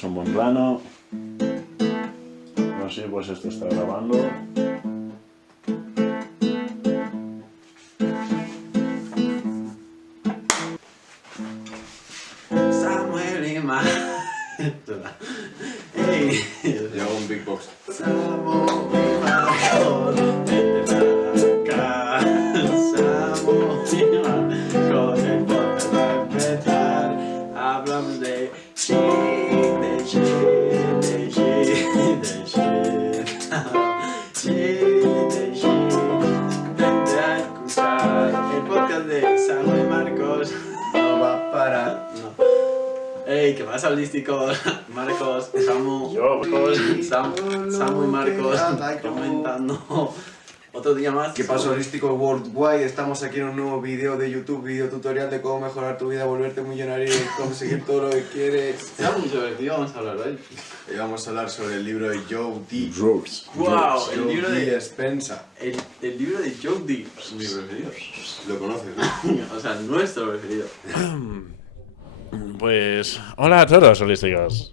es un buen plano. Así pues esto está grabando. Samuel y Hey. Yo hago un big box. Samuel y Marcos, vete para acá. Samuel y Marcos, el podcast va a empezar. Hablamos de shit, de shit, de shit, de shit. Shit, de shit. Vete a escuchar el podcast de Samuel y Marcos. No va a parar. No. Hey, ¿qué pasa, holísticos? Marcos, Samu, Samu y Marcos comentando otro día más. ¿Qué pasa, holístico worldwide? Estamos aquí en un nuevo video de YouTube, video tutorial de cómo mejorar tu vida, volverte millonario y conseguir todo lo que quieres. Está muy divertido, vamos a hablar hoy. Y vamos a hablar sobre el libro de Joe D. Wow, el Joe libro D. de Spencer. el libro de Joe D. Mi preferido. Lo conoces, ¿no? O sea, nuestro preferido. Pues, hola a todos, holísticos.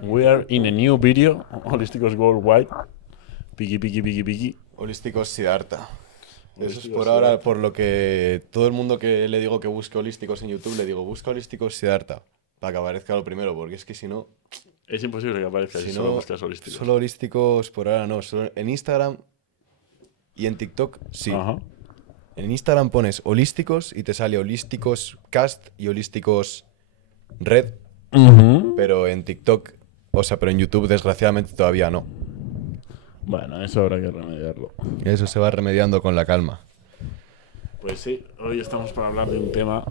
We are in a new video, Holísticos Worldwide. Piki. Holísticos Siddhartha. Eso es Holísticos por ahora, Siddhartha. por lo que todo el mundo que le digo que busque holísticos en YouTube, le digo, busca holísticos Siddhartha. Para que aparezca lo primero, porque es que si no, Es imposible que aparezca si solo buscas holísticos. solo holísticos por ahora no. Solo en Instagram y en TikTok sí. Ajá. En Instagram pones holísticos y te sale holísticos cast y holísticos red, pero en TikTok, o sea, pero en YouTube desgraciadamente todavía no. Bueno, eso habrá que remediarlo. Eso se va remediando con la calma. Pues sí, hoy estamos para hablar de un tema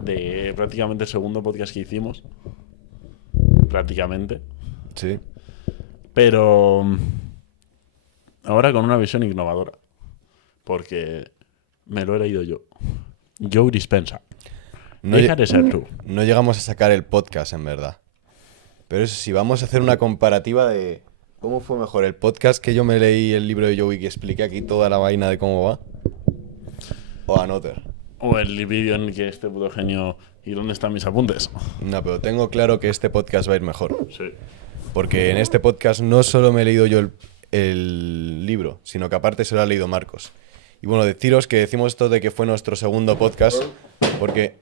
de prácticamente el segundo podcast que hicimos. Prácticamente. Sí. Pero ahora con una visión innovadora. Porque me lo he leído yo. Joe Dispenza. No, Deja de ser tú. no llegamos a sacar el podcast, en verdad. Pero eso sí, vamos a hacer una comparativa de cómo fue mejor el podcast que yo me leí el libro de Joe y que expliqué aquí toda la vaina de cómo va. O Another. O el vídeo en el que este puto genio... ¿Y dónde están mis apuntes? No, pero tengo claro que este podcast va a ir mejor. Sí. Porque en este podcast no solo me he leído yo el libro, sino que aparte se lo ha leído Marcos. Y bueno, deciros que decimos esto de que fue nuestro segundo podcast, porque,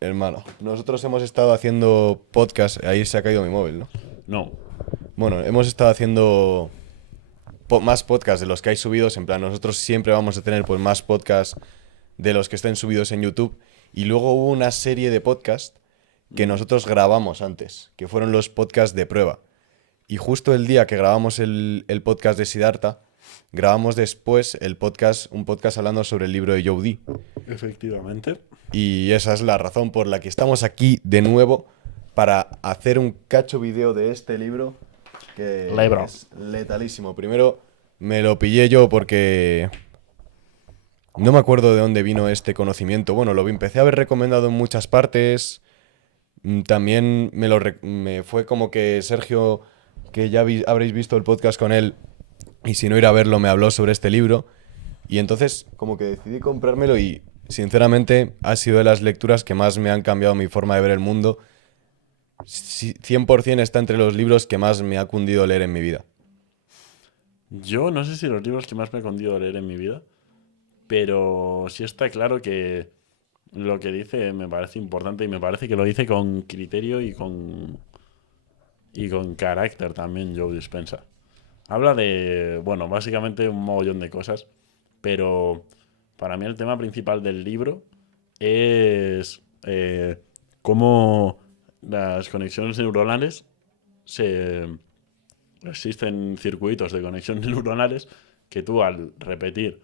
hermano, nosotros hemos estado haciendo podcast, ahí se ha caído mi móvil, ¿no? No. Bueno, hemos estado haciendo más podcasts de los que hay subidos, en plan, nosotros siempre vamos a tener pues más podcasts de los que estén subidos en YouTube. Y luego hubo una serie de podcasts que nosotros grabamos antes, que fueron los podcasts de prueba. Y justo el día que grabamos el podcast de Siddhartha, grabamos después un podcast hablando sobre el libro de Joe D. Efectivamente. Y esa es la razón por la que estamos aquí de nuevo para hacer un cacho video de este libro que Libro. es letalísimo. Primero me lo pillé yo porque no me acuerdo de dónde vino este conocimiento. Bueno, lo empecé a haber recomendado en muchas partes. También me fue como que Sergio, que ya habréis visto el podcast con él, y si no ir a verlo, me habló sobre este libro. Y entonces como que decidí comprármelo y sinceramente ha sido de las lecturas que más me han cambiado mi forma de ver el mundo. 100% está entre los libros que más me ha cundido leer en mi vida. Yo no sé si los libros que más me he escondido leer en mi vida, pero sí está claro que lo que dice me parece importante y me parece que lo dice con criterio y con carácter también Joe Dispenza. Habla de, bueno, básicamente un mogollón de cosas, pero para mí el tema principal del libro es cómo las conexiones neuronales existen circuitos de conexiones neuronales que tú al repetir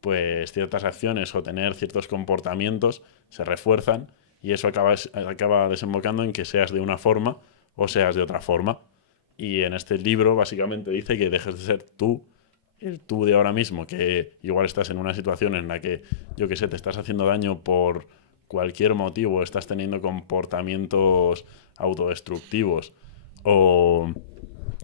pues ciertas acciones o tener ciertos comportamientos se refuerzan y eso acaba desembocando en que seas de una forma o seas de otra forma. Y en este libro básicamente dice que dejes de ser tú, el tú de ahora mismo, que igual estás en una situación en la que, yo qué sé, te estás haciendo daño por cualquier motivo, estás teniendo comportamientos autodestructivos o,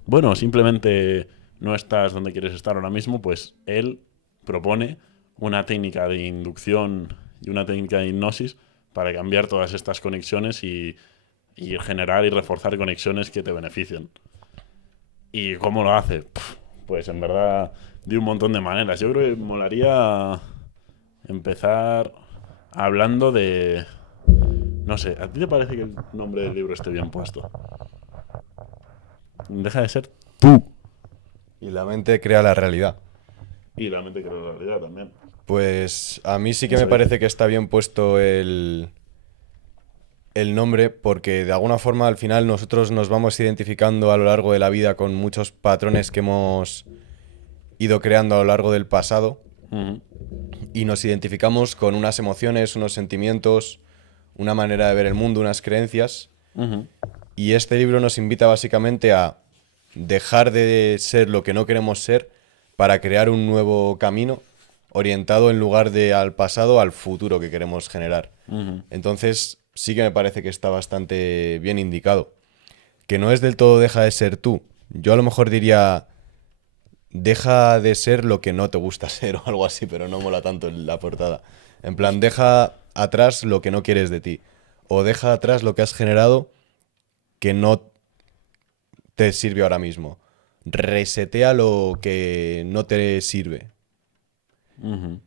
bueno, simplemente no estás donde quieres estar ahora mismo, pues él propone una técnica de inducción y una técnica de hipnosis para cambiar todas estas conexiones y y generar y reforzar conexiones que te beneficien. ¿Y cómo lo hace? Pues en verdad, de un montón de maneras. Yo creo que molaría empezar hablando de... No sé, ¿a ti te parece que el nombre del libro esté bien puesto? Deja de ser tú. Y la mente crea la realidad. Y la mente crea la realidad también. Pues a mí sí que Eso me parece que está bien puesto el nombre, porque de alguna forma al final nosotros nos vamos identificando a lo largo de la vida con muchos patrones que hemos ido creando a lo largo del pasado Ujú. y nos identificamos con unas emociones, unos sentimientos, una manera de ver el mundo, unas creencias. Ujú. Y este libro nos invita básicamente a dejar de ser lo que no queremos ser para crear un nuevo camino orientado en lugar de al pasado, al futuro que queremos generar. Ujú. Entonces sí que me parece que está bastante bien indicado. Que no es del todo deja de ser tú. Yo a lo mejor diría deja de ser lo que no te gusta ser o algo así, pero no mola tanto en la portada. En plan, deja atrás lo que no quieres de ti. O deja atrás lo que has generado que no te sirve ahora mismo. Resetea lo que no te sirve. Ujú.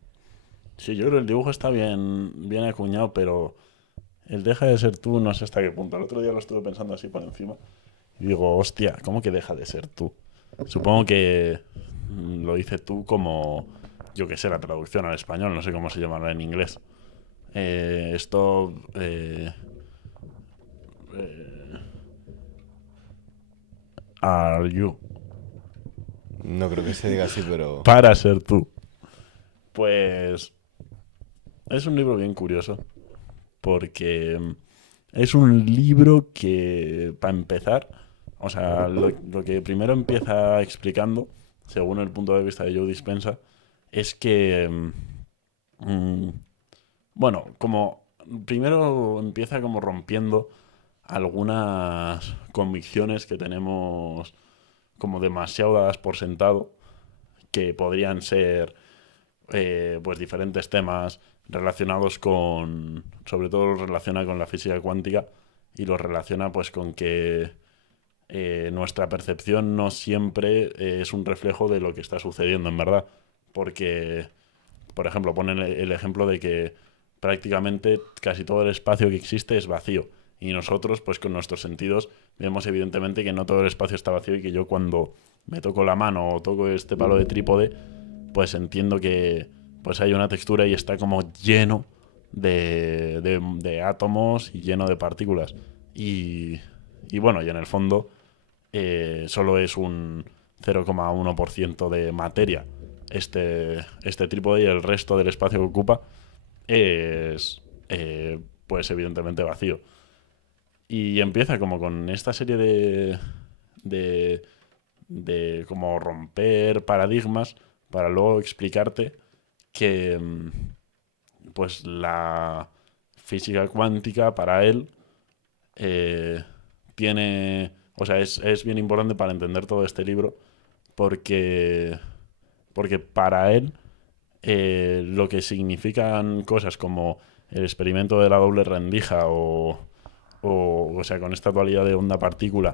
Sí, yo creo que el dibujo está bien acuñado, pero el deja de ser tú no sé hasta qué punto. El otro día lo estuve pensando así por encima y digo, hostia, ¿cómo que deja de ser tú? Supongo que lo dice tú como, yo qué sé, la traducción al español, no sé cómo se llamará en inglés. Esto... are you. No creo que se diga así, pero... Para ser tú. Pues es un libro bien curioso porque es un libro que, para empezar, o sea, lo que primero empieza explicando, según el punto de vista de Joe Dispenza, es que, bueno, como primero empieza como rompiendo algunas convicciones que tenemos como demasiado dadas por sentado, que podrían ser pues diferentes temas relacionados con, sobre todo los relaciona con la física cuántica y los relaciona pues con que nuestra percepción no siempre es un reflejo de lo que está sucediendo en verdad, porque por ejemplo ponen el ejemplo de que prácticamente casi todo el espacio que existe es vacío y nosotros pues con nuestros sentidos vemos evidentemente que no todo el espacio está vacío y que yo cuando me toco la mano o toco este palo de trípode pues entiendo que pues hay una textura y está como lleno de átomos y lleno de partículas. Y bueno, y en el fondo solo es un 0,1% de materia este trípode y el resto del espacio que ocupa es pues evidentemente vacío. Y empieza como con esta serie de, de como romper paradigmas para luego explicarte que pues la física cuántica para él eh, tiene, o sea, es bien importante para entender todo este libro porque, porque para él lo que significan cosas como el experimento de la doble rendija o sea, con esta dualidad de onda-partícula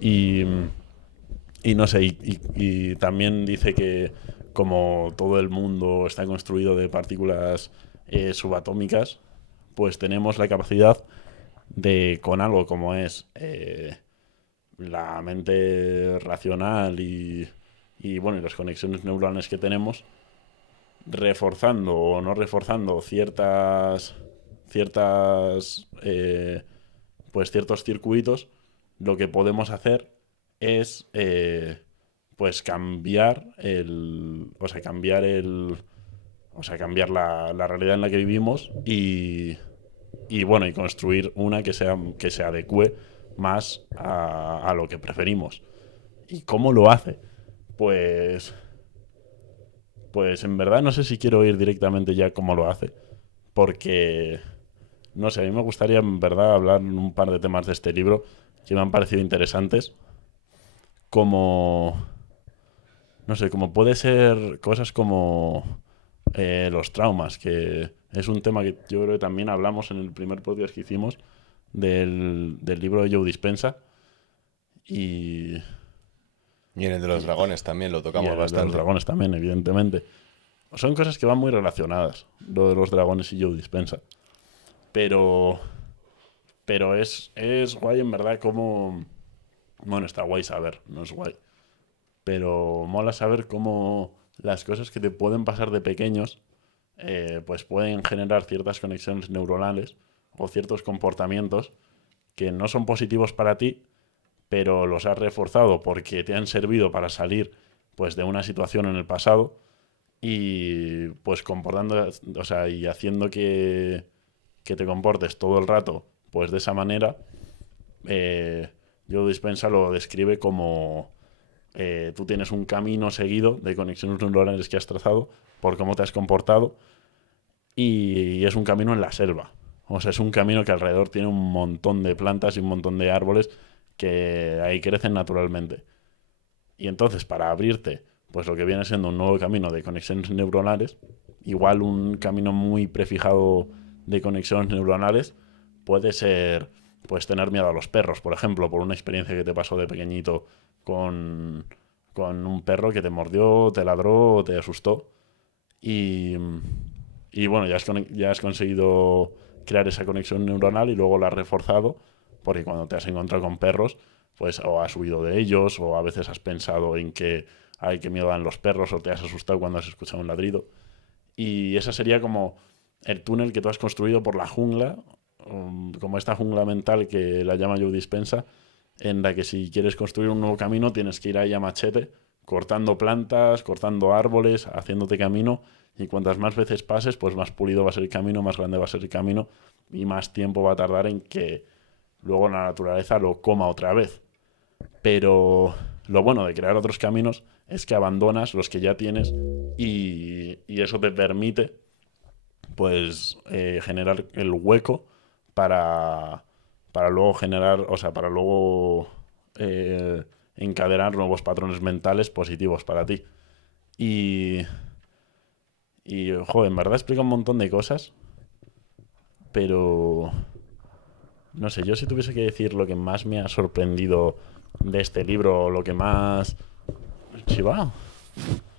y, y no sé, y también dice que como todo el mundo está construido de partículas subatómicas, pues tenemos la capacidad de, con algo como es la mente racional y bueno, y las conexiones neuronales que tenemos, reforzando o no reforzando ciertas pues ciertos circuitos, lo que podemos hacer es pues cambiar la realidad en la que vivimos y bueno, y construir una que se adecue más a lo que preferimos. ¿Y cómo lo hace? Pues pues en verdad no sé si quiero ir directamente ya cómo lo hace, porque no sé, a mí me gustaría en verdad hablar un par de temas de este libro que me han parecido interesantes, como, no sé, como puede ser cosas como los traumas, que es un tema que yo creo que también hablamos en el primer podcast que hicimos, del libro de Joe Dispenza. Y Y en el de los dragones también lo y tocamos el de los bastante. dragones también, evidentemente. Son cosas que van muy relacionadas, lo de los dragones y Joe Dispenza. Pero es guay en verdad como... Bueno, está guay saber, no es guay. Pero mola saber cómo las cosas que te pueden pasar de pequeños pues pueden generar ciertas conexiones neuronales o ciertos comportamientos que no son positivos para ti, pero los has reforzado porque te han servido para salir pues de una situación en el pasado y pues comportando, o sea, y haciendo que te comportes todo el rato pues de esa manera. Joe Dispenza lo describe como tú tienes un camino seguido de conexiones neuronales que has trazado por cómo te has comportado y es un camino en la selva. O sea, es un camino que alrededor tiene un montón de plantas y un montón de árboles que ahí crecen naturalmente. Y entonces, para abrirte, pues lo que viene siendo un nuevo camino de conexiones neuronales, igual un camino muy prefijado de conexiones neuronales, puede ser, pues, tener miedo a los perros, por ejemplo, por una experiencia que te pasó de pequeñito con, con un perro que te mordió, te ladró, te asustó. Y, y bueno, ya has conseguido crear esa conexión neuronal y luego la has reforzado, porque cuando te has encontrado con perros, pues o has huido de ellos, o a veces has pensado en que, ay, qué miedo dan los perros, o te has asustado cuando has escuchado un ladrido. Y esa sería como el túnel que tú has construido por la jungla, como esta jungla mental que la llama Joe Dispensa, en la que si quieres construir un nuevo camino tienes que ir ahí a machete, cortando plantas, cortando árboles, haciéndote camino, y cuantas más veces pases, pues más pulido va a ser el camino, más grande va a ser el camino, y más tiempo va a tardar en que luego la naturaleza lo coma otra vez. Pero lo bueno de crear otros caminos es que abandonas los que ya tienes y eso te permite pues generar el hueco para, para luego generar, o sea, para luego encadenar nuevos patrones mentales positivos para ti. Y, joder, en verdad explica un montón de cosas, pero no sé, yo si tuviese que decir lo que más me ha sorprendido de este libro, lo que más... Chiva,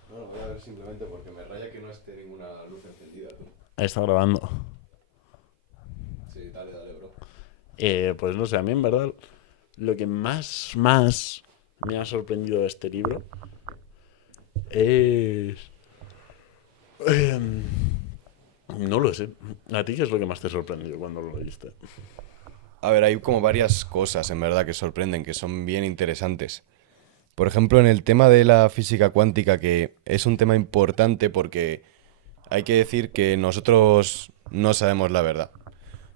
No, lo voy a ver simplemente porque me raya que no esté ninguna luz encendida, tú. está grabando. Sí, dale, bro. Pues no sé, a mí en verdad lo que más me ha sorprendido de este libro es... em, no lo sé. ¿A ti qué es lo que más te sorprendió cuando lo leíste? A ver, hay como varias cosas en verdad que sorprenden, que son bien interesantes. Por ejemplo, en el tema de la física cuántica, que es un tema importante porque hay que decir que nosotros no sabemos la verdad.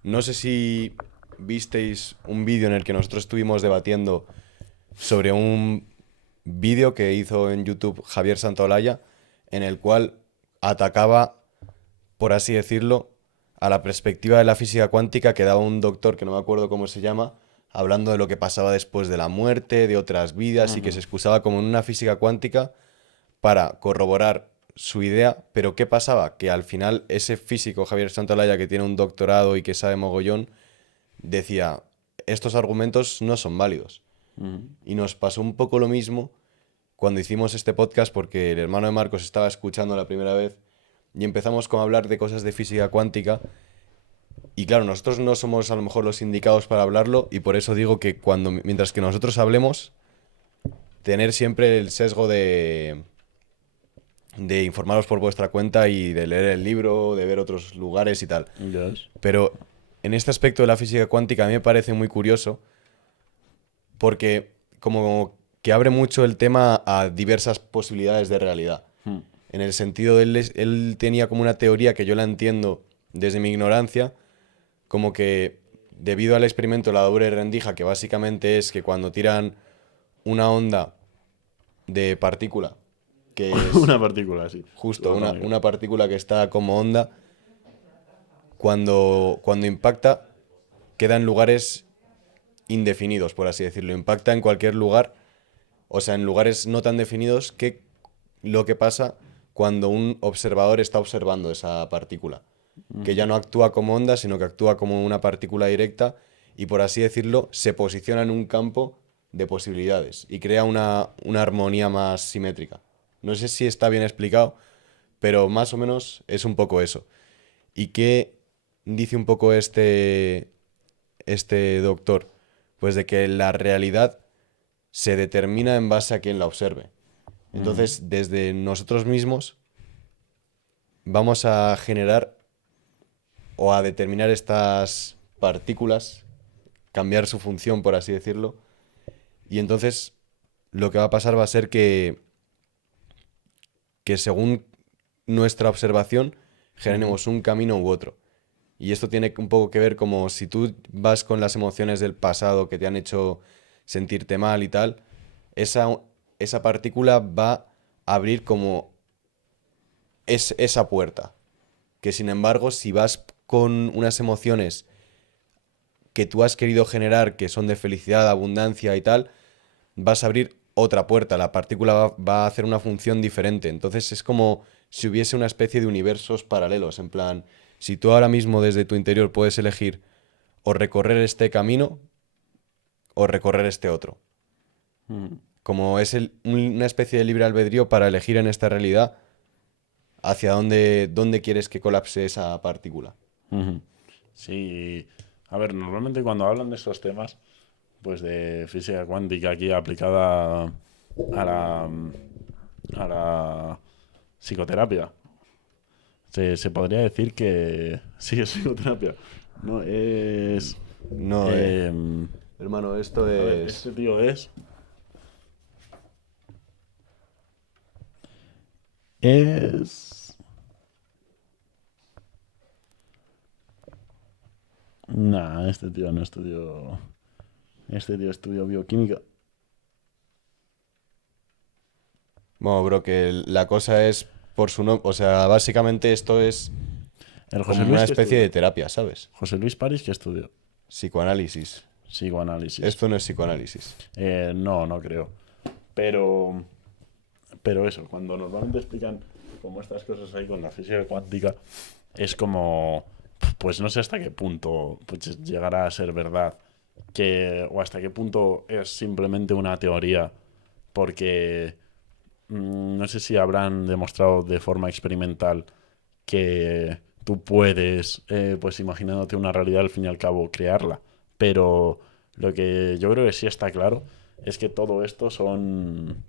No sé si visteis un vídeo en el que nosotros estuvimos debatiendo sobre un vídeo que hizo en YouTube Javier Santaolalla, en el cual atacaba, por así decirlo, a la perspectiva de la física cuántica que daba un doctor que no me acuerdo cómo se llama, hablando de lo que pasaba después de la muerte, de otras vidas, y que se excusaba como en una física cuántica para corroborar su idea. Pero ¿qué pasaba? Que al final ese físico Javier Santolaya, que tiene un doctorado y que sabe mogollón, decía, estos argumentos no son válidos. Y nos pasó un poco lo mismo cuando hicimos este podcast, porque el hermano de Marcos estaba escuchando la primera vez y empezamos con a hablar de cosas de física cuántica. Y claro, nosotros no somos a lo mejor los indicados para hablarlo, y por eso digo que mientras que nosotros hablemos, tener siempre el sesgo de informaros por vuestra cuenta y de leer el libro, de ver otros lugares y tal. Yes. Pero en este aspecto de la física cuántica a mí me parece muy curioso porque como que abre mucho el tema a diversas posibilidades de realidad. En el sentido de él tenía como una teoría que yo la entiendo desde mi ignorancia, como que debido al experimento de la doble rendija, que básicamente es que cuando tiran una onda de partícula, que es Una partícula, sí. justo Lo atómico. una partícula que está como onda, cuando impacta, queda en lugares indefinidos, por así decirlo. Impacta en cualquier lugar, o sea, en lugares no tan definidos, que lo que pasa cuando un observador está observando esa partícula, que ya no actúa como onda, sino que actúa como una partícula directa y, por así decirlo, se posiciona en un campo de posibilidades y crea una armonía más simétrica. No sé si está bien explicado, pero más o menos es un poco eso. ¿Y qué dice un poco este doctor? Pues de que la realidad se determina en base a quien la observe. Entonces, desde nosotros mismos vamos a generar o a determinar estas partículas, cambiar su función, por así decirlo, y entonces lo que va a pasar va a ser que según nuestra observación generemos un camino u otro. Y esto tiene un poco que ver como si tú vas con las emociones del pasado que te han hecho sentirte mal y tal, esa partícula va a abrir como esa puerta. Que sin embargo, si vas con unas emociones que tú has querido generar, que son de felicidad, abundancia y tal, vas a abrir otra puerta. La partícula va a hacer una función diferente. Entonces es como si hubiese una especie de universos paralelos. En plan, si tú ahora mismo desde tu interior puedes elegir o recorrer este camino o recorrer este otro. Como es una especie de libre albedrío para elegir en esta realidad hacia dónde quieres que colapse esa partícula. Ujú. Sí, a ver, normalmente cuando hablan de estos temas, pues de física cuántica aquí aplicada a la psicoterapia, se podría decir que sí es psicoterapia. No es. No, em, hermano, esto a ver, es... este tío es. Es. Nah, este tío no estudió. Este tío estudió bioquímica. Bueno, bro, que la cosa es por su nombre. O sea, básicamente esto es El José como Luis una que especie de estudió. terapia, ¿sabes? José Luis París que estudió. Psicoanálisis. Psicoanálisis. Esto no es psicoanálisis. No, no creo. Pero, pero eso, cuando normalmente explican como estas cosas ahí con la física cuántica, es como, pues no sé hasta qué punto pues, llegará a ser verdad, o hasta qué punto es simplemente una teoría, porque no sé si habrán demostrado de forma experimental que tú puedes, pues imaginándote una realidad al fin y al cabo, crearla. Pero lo que yo creo que sí está claro es que todo esto son,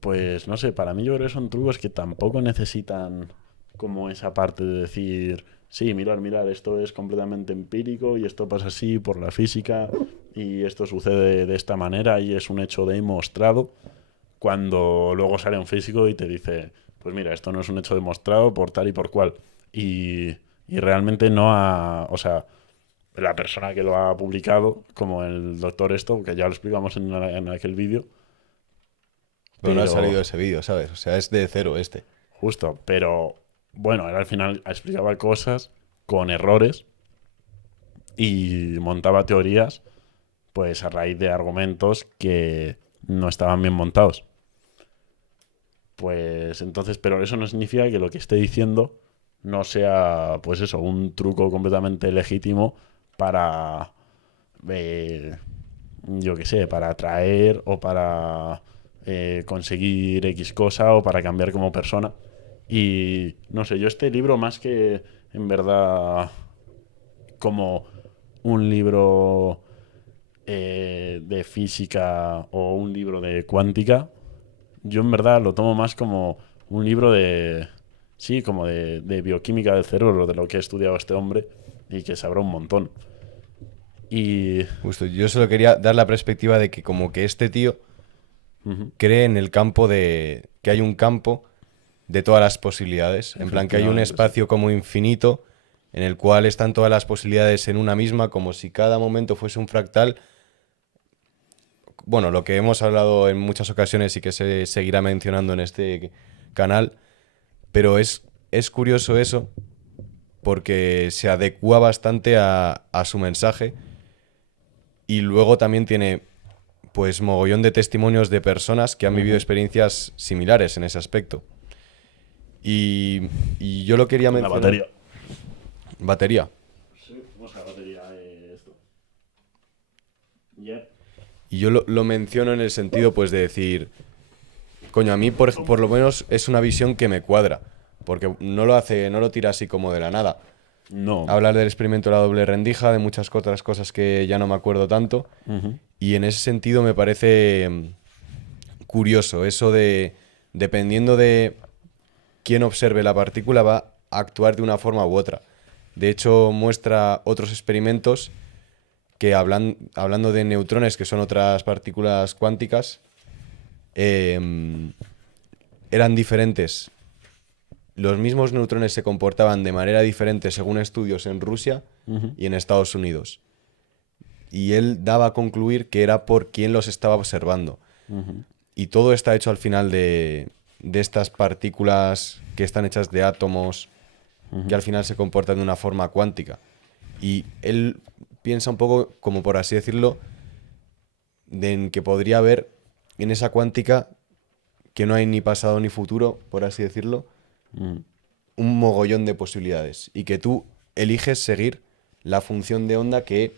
pues no sé, para mí yo creo que son trucos que tampoco necesitan como esa parte de decir, sí, mirar, esto es completamente empírico y esto pasa así por la física y esto sucede de esta manera y es un hecho demostrado, cuando luego sale un físico y te dice, pues mira, esto no es un hecho demostrado por tal y por cual. Y realmente no ha, o sea, la persona que lo ha publicado, como el doctor esto, que ya lo explicamos en aquel vídeo, Pero no ha pero salido ese vídeo, ¿sabes? O sea, es de cero este. justo, pero bueno, él al final explicaba cosas con errores y montaba teorías, pues a raíz de argumentos que no estaban bien montados. Pues entonces, pero eso no significa que lo que esté diciendo no sea, pues eso, un truco completamente legítimo para, eh, yo qué sé, para atraer o para conseguir X cosa o para cambiar como persona. Y no sé, yo este libro más que en verdad como un libro de física o un libro de cuántica, yo en verdad lo tomo más como un libro de, sí, como de bioquímica del cerebro, de lo que ha estudiado este hombre y que sabrá un montón. Y Justo, yo solo quería dar la perspectiva de que como que este tío cree en el campo de... que hay un campo de todas las posibilidades. En plan, que hay un efectivamente, sí. espacio como infinito en el cual están todas las posibilidades en una misma, como si cada momento fuese un fractal. Bueno, lo que hemos hablado en muchas ocasiones y que se seguirá mencionando en este canal, pero es curioso eso porque se adecua bastante a su mensaje y luego también tiene pues mogollón de testimonios de personas que han vivido experiencias similares en ese aspecto. Y yo lo quería La mencionar. batería. Batería. Sí, vamos a la batería de esto. Yep. Y yo lo menciono en el sentido, pues, de decir, coño, a mí por lo menos es una visión que me cuadra, porque no lo tira así como de la nada. No. Hablar del experimento de la doble rendija, de muchas otras cosas que ya no me acuerdo tanto, Ujú. y en ese sentido me parece curioso eso de, dependiendo de quién observe la partícula, va a actuar de una forma u otra. De hecho, muestra otros experimentos que hablando de neutrones, que son otras partículas cuánticas, em, eran diferentes. Los mismos neutrones se comportaban de manera diferente según estudios en Rusia y en Estados Unidos. Y él daba a concluir que era por quién los estaba observando. Y todo está hecho al final de estas partículas que están hechas de átomos, que al final se comportan de una forma cuántica. Y él piensa un poco, como por así decirlo, en que podría haber en esa cuántica, que no hay ni pasado ni futuro, por así decirlo, un mogollón de posibilidades. Y que tú eliges seguir la función de onda que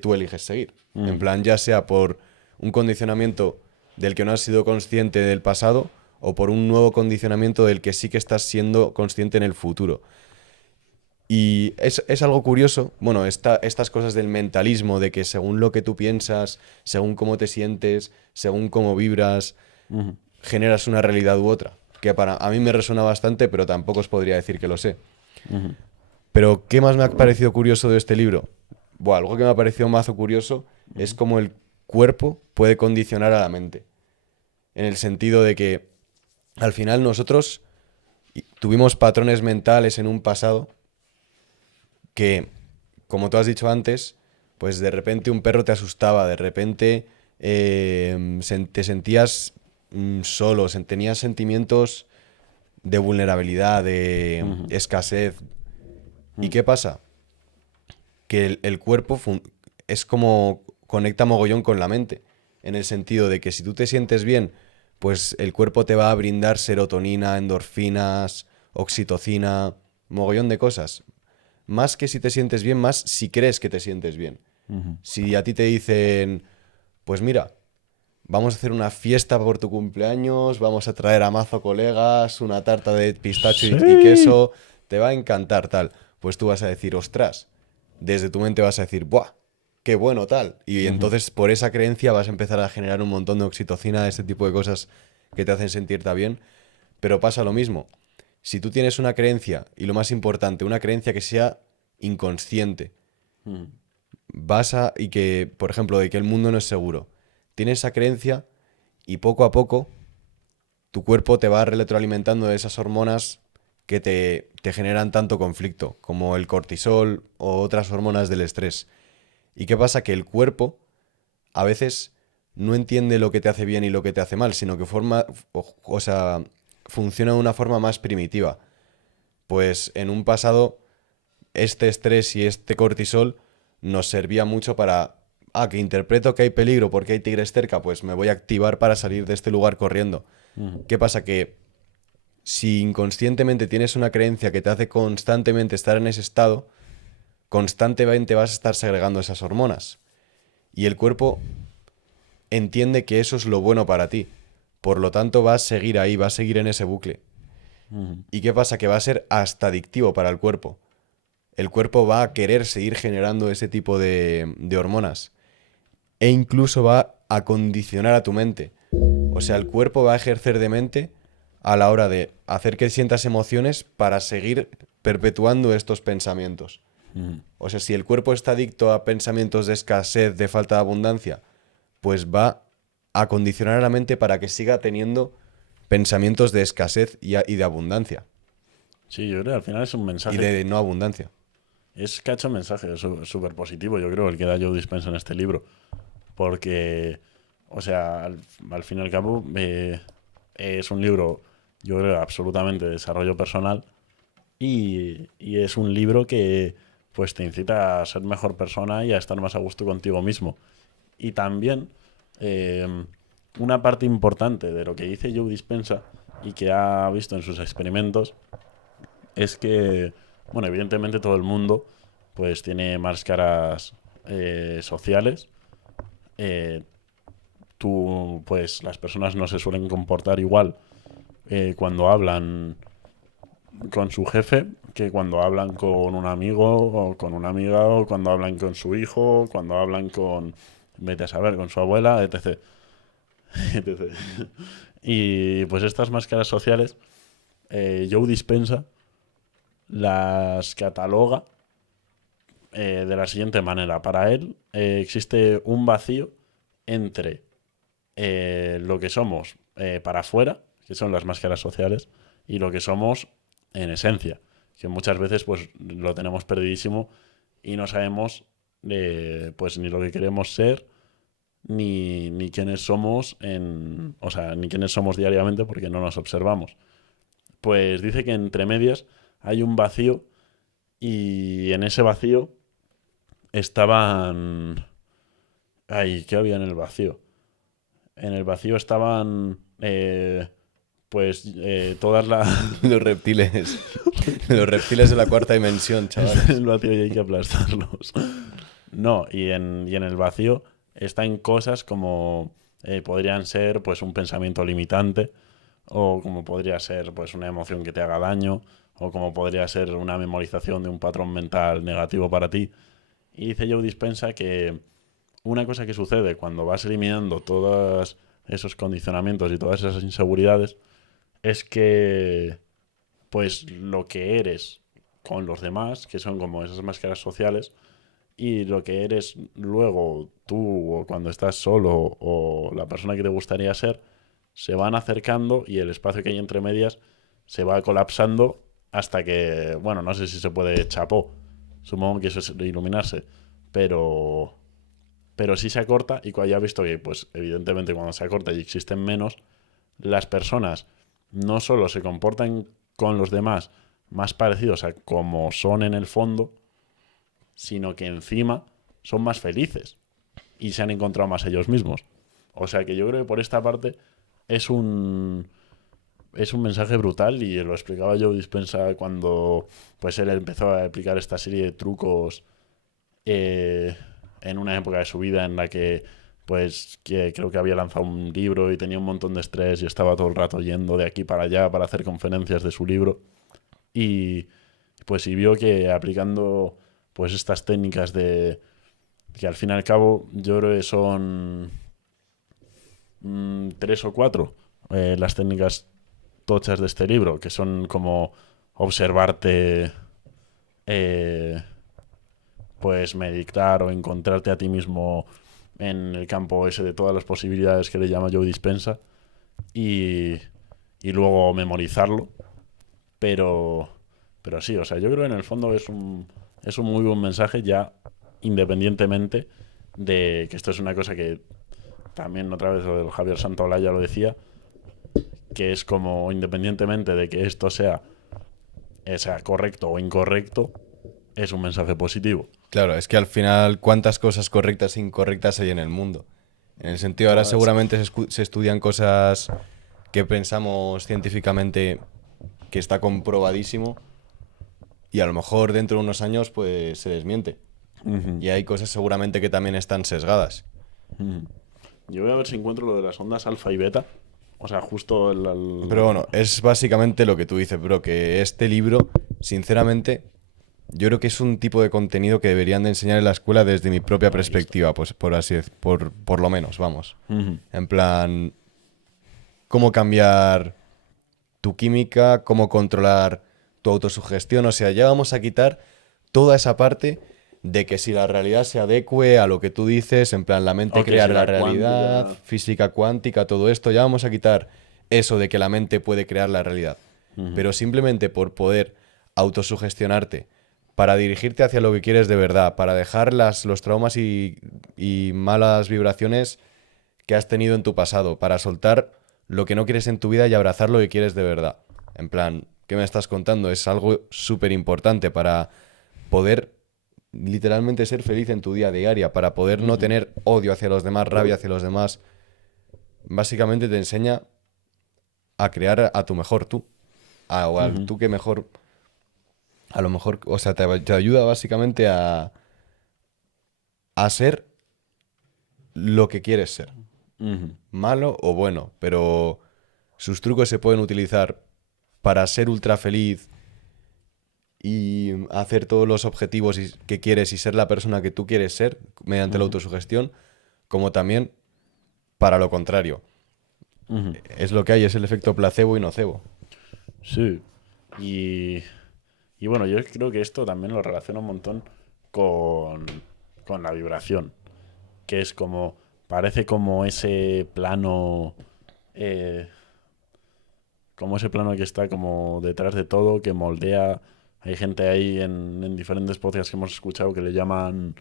tú eliges seguir. En plan, ya sea por un condicionamiento del que no has sido consciente del pasado o por un nuevo condicionamiento del que sí que estás siendo consciente en el futuro. Y es algo curioso, bueno, estas cosas del mentalismo, de que según lo que tú piensas, según cómo te sientes, según cómo vibras, generas una realidad u otra. Que a mí me resuena bastante, pero tampoco os podría decir que lo sé. Pero, ¿qué más me ha parecido curioso de este libro? Buah, algo que me ha parecido mazo curioso es cómo el cuerpo puede condicionar a la mente. En el sentido de que al final nosotros tuvimos patrones mentales en un pasado que, como tú has dicho antes, pues de repente un perro te asustaba, de repente te sentías solo, tenías sentimientos de vulnerabilidad, de escasez. ¿Y qué pasa? Que el cuerpo es como conecta mogollón con la mente, en el sentido de que si tú te sientes bien, pues el cuerpo te va a brindar serotonina, endorfinas, oxitocina, mogollón de cosas. Más que si te sientes bien, más si crees que te sientes bien. Si a ti te dicen, pues mira, vamos a hacer una fiesta por tu cumpleaños, vamos a traer a mazo colegas, una tarta de pistacho y Sí. queso, te va a encantar tal. Pues tú vas a decir, ostras, desde tu mente vas a decir, ¡buah! ¡Qué bueno tal! Y entonces por esa creencia vas a empezar a generar un montón de oxitocina, este tipo de cosas que te hacen sentirte bien. Pero pasa lo mismo. Si tú tienes una creencia, y lo más importante, una creencia que sea inconsciente, y que, por ejemplo, de que el mundo no es seguro, tienes esa creencia y poco a poco tu cuerpo te va retroalimentando de esas hormonas que te generan tanto conflicto, como el cortisol o otras hormonas del estrés. ¿Y qué pasa? Que el cuerpo a veces no entiende lo que te hace bien y lo que te hace mal, sino que funciona de una forma más primitiva. Pues en un pasado este estrés y este cortisol nos servía mucho para, que interpreto que hay peligro porque hay tigres cerca, pues me voy a activar para salir de este lugar corriendo. ¿Qué pasa? Que si inconscientemente tienes una creencia que te hace constantemente estar en ese estado, constantemente vas a estar segregando esas hormonas. Y el cuerpo entiende que eso es lo bueno para ti. Por lo tanto, va a seguir ahí, va a seguir en ese bucle. ¿Y qué pasa? Que va a ser hasta adictivo para el cuerpo. El cuerpo va a querer seguir generando ese tipo de hormonas. E incluso va a condicionar a tu mente. O sea, el cuerpo va a ejercer de mente a la hora de hacer que sientas emociones para seguir perpetuando estos pensamientos. O sea, si el cuerpo está adicto a pensamientos de escasez, de falta de abundancia, pues va a condicionar a la mente para que siga teniendo pensamientos de escasez y de abundancia. Sí, yo creo que al final es un mensaje. Y de no abundancia. Es cacho mensaje, es súper positivo, yo creo, el que da Joe Dispenza en este libro. Porque, o sea, al fin y al cabo, es un libro, yo creo, absolutamente de desarrollo personal. Y es un libro que pues te incita a ser mejor persona y a estar más a gusto contigo mismo. Y también una parte importante de lo que dice Joe Dispenza y que ha visto en sus experimentos es que, bueno, evidentemente todo el mundo pues tiene máscaras sociales, pues las personas no se suelen comportar igual cuando hablan con su jefe que cuando hablan con un amigo o con una amiga o cuando hablan con su hijo, cuando hablan con, vete a saber, con su abuela, etc. etc. Y pues estas máscaras sociales, Joe Dispenza las cataloga de la siguiente manera. Para él existe un vacío entre lo que somos para afuera, que son las máscaras sociales, y lo que somos en esencia, que muchas veces pues lo tenemos perdidísimo y no sabemos pues ni lo que queremos ser ni quiénes somos o sea, ni quiénes somos diariamente porque no nos observamos. Pues dice que entre medias hay un vacío y en ese vacío estaban... Ay, ¿qué había en el vacío? En el vacío estaban todas las... Los reptiles. Los reptiles de la cuarta dimensión, chaval. el vacío y hay que aplastarlos. No, y en el vacío están cosas como podrían ser pues un pensamiento limitante, o como podría ser pues una emoción que te haga daño, o como podría ser una memorización de un patrón mental negativo para ti. Y dice Joe Dispenza que una cosa que sucede cuando vas eliminando todos esos condicionamientos y todas esas inseguridades es que pues lo que eres con los demás, que son como esas máscaras sociales, y lo que eres luego tú o cuando estás solo o la persona que te gustaría ser, se van acercando y el espacio que hay entre medias se va colapsando hasta que, bueno, no sé si se puede chapó, supongo que eso es iluminarse, pero sí se acorta y cuando ya he visto que, pues evidentemente cuando se acorta y existen menos, las personas no solo se comportan con los demás más parecidos a como son en el fondo, sino que encima son más felices y se han encontrado más ellos mismos. O sea que yo creo que por esta parte es un mensaje brutal y lo explicaba Joe Dispenza cuando pues él empezó a aplicar esta serie de trucos en una época de su vida en la que pues que creo que había lanzado un libro y tenía un montón de estrés y estaba todo el rato yendo de aquí para allá para hacer conferencias de su libro y pues y vio que aplicando pues estas técnicas de que al fin y al cabo yo creo que son 3 o 4 las técnicas tochas de este libro, que son como observarte, pues meditar o encontrarte a ti mismo en el campo ese de todas las posibilidades que le llama Joe Dispenza y, y luego memorizarlo, pero sí, o sea, yo creo que en el fondo es un muy buen mensaje ya independientemente de que esto es una cosa que también otra vez el Javier Santaolalla lo decía, que es como independientemente de que esto sea correcto o incorrecto, es un mensaje positivo. Claro, es que al final, ¿cuántas cosas correctas e incorrectas hay en el mundo? En el sentido, ahora seguramente se estudian cosas que pensamos científicamente que está comprobadísimo y a lo mejor dentro de unos años pues se desmiente. Y hay cosas seguramente que también están sesgadas. Yo voy a ver si encuentro lo de las ondas alfa y beta. O sea, justo Pero bueno, es básicamente lo que tú dices, bro, que este libro, sinceramente, yo creo que es un tipo de contenido que deberían de enseñar en la escuela desde mi propia perspectiva, pues por lo menos, vamos. En plan, cómo cambiar tu química, cómo controlar tu autosugestión, o sea, ya vamos a quitar toda esa parte de que si la realidad se adecue a lo que tú dices, en plan, la mente crea la realidad, física cuántica, todo esto, ya vamos a quitar eso de que la mente puede crear la realidad. Pero simplemente por poder autosugestionarte, para dirigirte hacia lo que quieres de verdad, para dejar los traumas y malas vibraciones que has tenido en tu pasado, para soltar lo que no quieres en tu vida y abrazar lo que quieres de verdad. En plan, ¿qué me estás contando? Es algo súper importante para poder literalmente ser feliz en tu día diaria, para poder no tener odio hacia los demás, rabia hacia los demás. Básicamente te enseña a crear a tu mejor tú, o al tú que mejor, a lo mejor, o sea, te ayuda básicamente a a ser lo que quieres ser. Ujú. Malo o bueno, pero sus trucos se pueden utilizar para ser ultra feliz y hacer todos los objetivos que quieres y ser la persona que tú quieres ser mediante la autosugestión, como también para lo contrario. Ujú. Es lo que hay, es el efecto placebo y nocebo. Sí. Y bueno, yo creo que esto también lo relaciona un montón con, con la vibración, que es como, parece eh, como ese plano que está como detrás de todo, que moldea. Hay gente ahí en diferentes podcasts que hemos escuchado que le llaman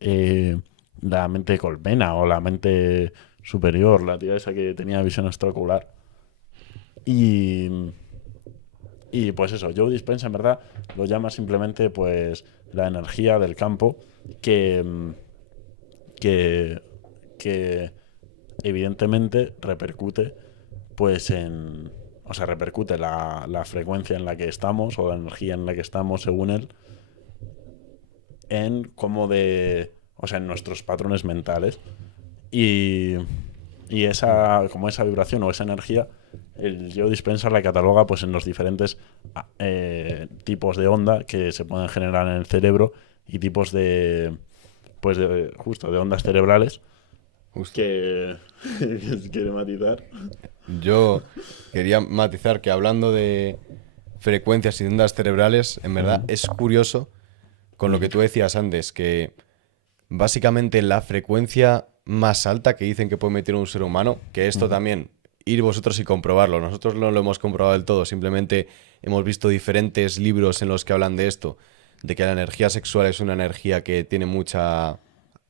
eh, la mente colmena o la mente superior, la tía esa que tenía visión extraocular. Y, y pues eso, Joe Dispenza en verdad lo llama simplemente pues la energía del campo que, que, que evidentemente repercute pues en... O sea, repercute la frecuencia en la que estamos o la energía en la que estamos, según él, en cómo de... O sea, en nuestros patrones mentales. Y, y como esa vibración o esa energía, el Joe Dispenza la cataloga pues en los diferentes tipos de onda que se pueden generar en el cerebro y tipos de pues justo de ondas cerebrales Justo. que quiere matizar. Yo quería matizar que hablando de frecuencias y de ondas cerebrales, en verdad es curioso con lo que tú decías antes, que básicamente la frecuencia más alta que dicen que puede emitir un ser humano, que esto también, ir vosotros y comprobarlo. Nosotros no lo hemos comprobado del todo, simplemente hemos visto diferentes libros en los que hablan de esto, de que la energía sexual es una energía que tiene mucha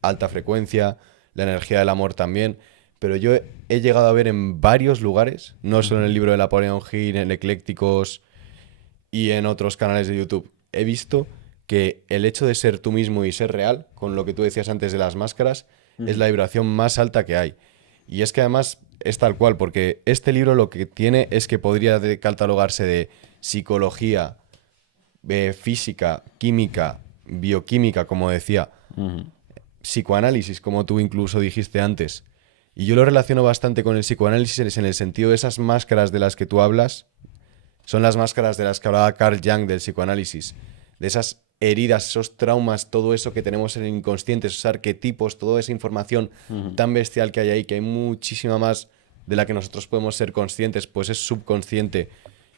alta frecuencia, la energía del amor también, pero yo he llegado a ver en varios lugares, no solo en el libro de Napoleon Hill, en Eclécticos y en otros canales de YouTube, he visto que el hecho de ser tú mismo y ser real, con lo que tú decías antes de las máscaras, es la vibración más alta que hay. Y es que además es tal cual, porque este libro lo que tiene es que podría catalogarse de psicología, física, química, bioquímica, como decía, psicoanálisis, como tú incluso dijiste antes. Y yo lo relaciono bastante con el psicoanálisis en el sentido de esas máscaras de las que tú hablas, son las máscaras de las que hablaba Carl Jung del psicoanálisis, de esas heridas, esos traumas, todo eso que tenemos en el inconsciente, esos arquetipos, toda esa información tan bestial que hay ahí, que hay muchísima más de la que nosotros podemos ser conscientes, pues es subconsciente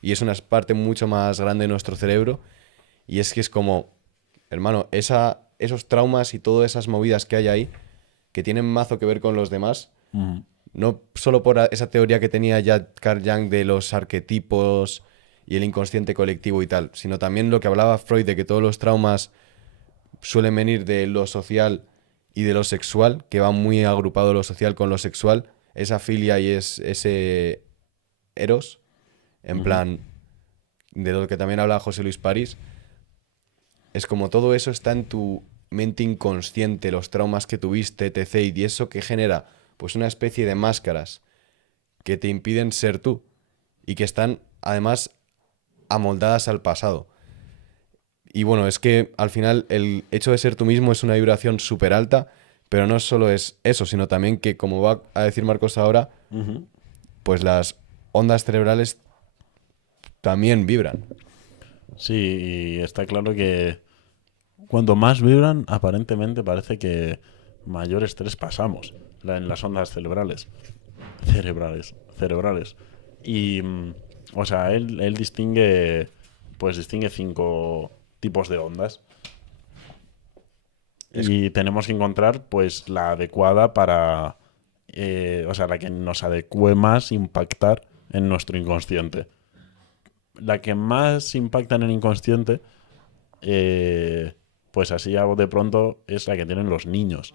y es una parte mucho más grande de nuestro cerebro. Y es que es como, hermano, esos traumas y todas esas movidas que hay ahí, que tienen mazo que ver con los demás, no solo por esa teoría que tenía ya Carl Jung de los arquetipos y el inconsciente colectivo y tal, sino también lo que hablaba Freud de que todos los traumas suelen venir de lo social y de lo sexual, que va muy agrupado lo social con lo sexual, esa filia y ese eros, en plan, de lo que también habla José Luis París, es como todo eso está en tu mente inconsciente, los traumas que tuviste, etc. Y eso que genera pues una especie de máscaras que te impiden ser tú y que están además amoldadas al pasado. Y bueno, es que al final el hecho de ser tú mismo es una vibración súper alta, pero no solo es eso, sino también que, como va a decir Marcos ahora, pues las ondas cerebrales también vibran. Sí, y está claro que cuanto más vibran, aparentemente parece que mayor estrés pasamos en las ondas cerebrales. Cerebrales. Y, o sea, él distingue 5 tipos de ondas. Y tenemos que encontrar, pues, la adecuada para, o sea, la que nos adecue más impactar en nuestro inconsciente. La que más impacta en el inconsciente, pues así de pronto es la que tienen los niños.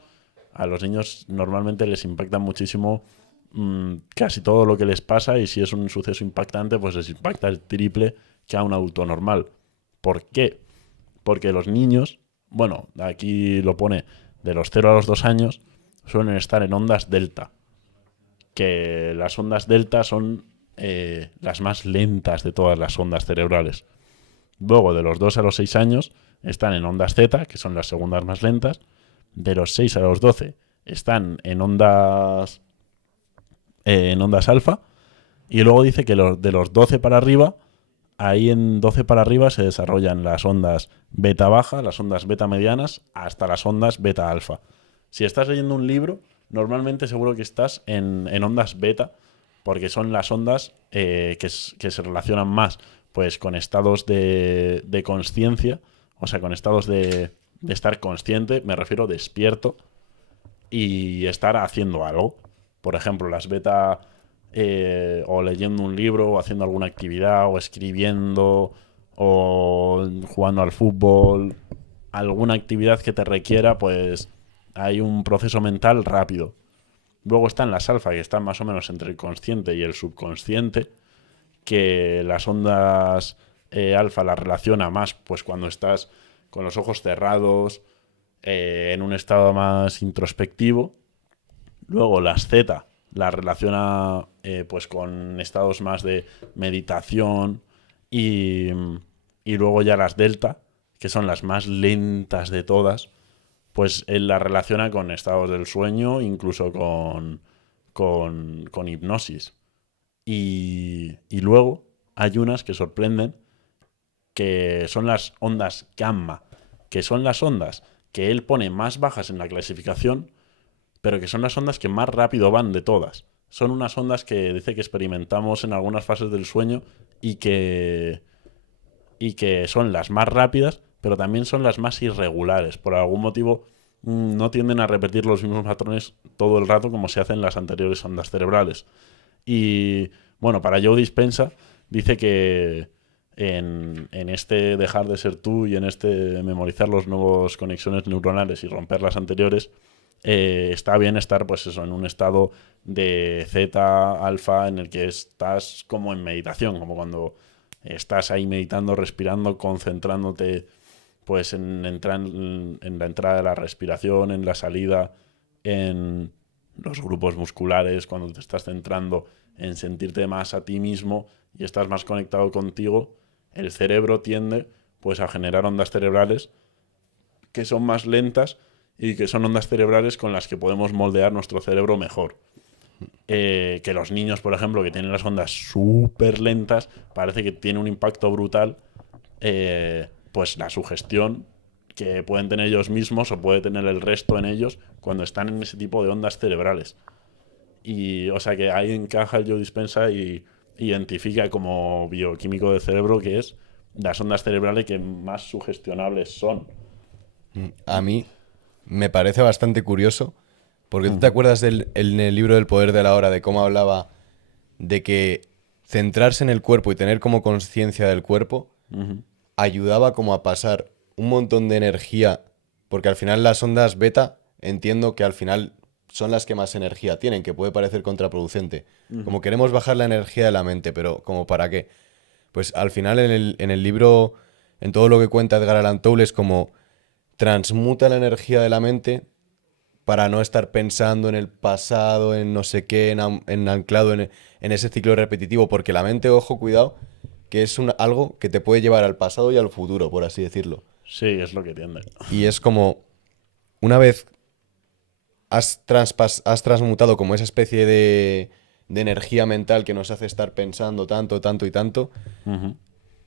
A los niños normalmente les impacta muchísimo casi todo lo que les pasa, y si es un suceso impactante, pues les impacta el triple que a un adulto normal. ¿Por qué? Porque los niños, bueno, aquí lo pone, de los 0 a los 2 años, suelen estar en ondas delta. Que las ondas delta son las más lentas de todas las ondas cerebrales. Luego, de los 2 a los 6 años, están en ondas zeta, que son las segundas más lentas. de los 6 a los 12 están en ondas alfa, y luego dice que de los 12 para arriba, ahí en 12 para arriba se desarrollan las ondas beta baja, las ondas beta medianas, hasta las ondas beta alfa. Si estás leyendo un libro, normalmente seguro que estás en ondas beta, porque son las ondas que se relacionan más pues con estados de consciencia, o sea, con estados de estar consciente, me refiero despierto, y estar haciendo algo. Por ejemplo, las beta, o leyendo un libro, o haciendo alguna actividad, o escribiendo, o jugando al fútbol, alguna actividad que te requiera, pues hay un proceso mental rápido. Luego están las alfa, que están más o menos entre el consciente y el subconsciente, que las ondas alfa las relaciona más pues cuando estás con los ojos cerrados, en un estado más introspectivo. Luego las Z las relaciona pues con estados más de meditación, y luego ya las delta, que son las más lentas de todas, pues él las relaciona con estados del sueño, incluso con hipnosis. Y luego hay unas que sorprenden, que son las ondas gamma, que son las ondas que él pone más bajas en la clasificación, pero que son las ondas que más rápido van de todas. Son unas ondas que dice que experimentamos en algunas fases del sueño, y que son las más rápidas, pero también son las más irregulares. Por algún motivo no tienden a repetir los mismos patrones todo el rato como se hacen las anteriores ondas cerebrales. Y bueno, para Joe Dispenza dice que en este dejar de ser tú y en este memorizar las nuevas conexiones neuronales y romper las anteriores, está bien estar pues eso, en un estado de zeta, alfa, en el que estás como en meditación, como cuando estás ahí meditando, respirando, concentrándote pues en la entrada de la respiración, en la salida, en los grupos musculares, cuando te estás centrando en sentirte más a ti mismo y estás más conectado contigo, el cerebro tiende pues a generar ondas cerebrales que son más lentas, y que son ondas cerebrales con las que podemos moldear nuestro cerebro mejor. Que los niños, por ejemplo, que tienen las ondas súper lentas, parece que tiene un impacto brutal, pues la sugestión que pueden tener ellos mismos o puede tener el resto en ellos cuando están en ese tipo de ondas cerebrales. Y o sea que ahí encaja el Joe Dispenza y identifica como bioquímico del cerebro que es las ondas cerebrales que más sugestionables son. A mí me parece bastante curioso, porque tú te acuerdas en el libro del poder de la hora de cómo hablaba de que centrarse en el cuerpo y tener como conciencia del cuerpo ayudaba como a pasar un montón de energía, porque al final las ondas beta entiendo que al final son las que más energía tienen, que puede parecer contraproducente. Como queremos bajar la energía de la mente, pero ¿como para qué? Pues al final en el libro, en todo lo que cuenta Edgar Allan Tolle, es como transmuta la energía de la mente para no estar pensando en el pasado, en no sé qué, en anclado en ese ciclo repetitivo, porque la mente, ojo, cuidado, que es algo que te puede llevar al pasado y al futuro, por así decirlo. Sí, es lo que tiende. Y es como, una vez has transmutado como esa especie de energía mental que nos hace estar pensando tanto, tanto y tanto,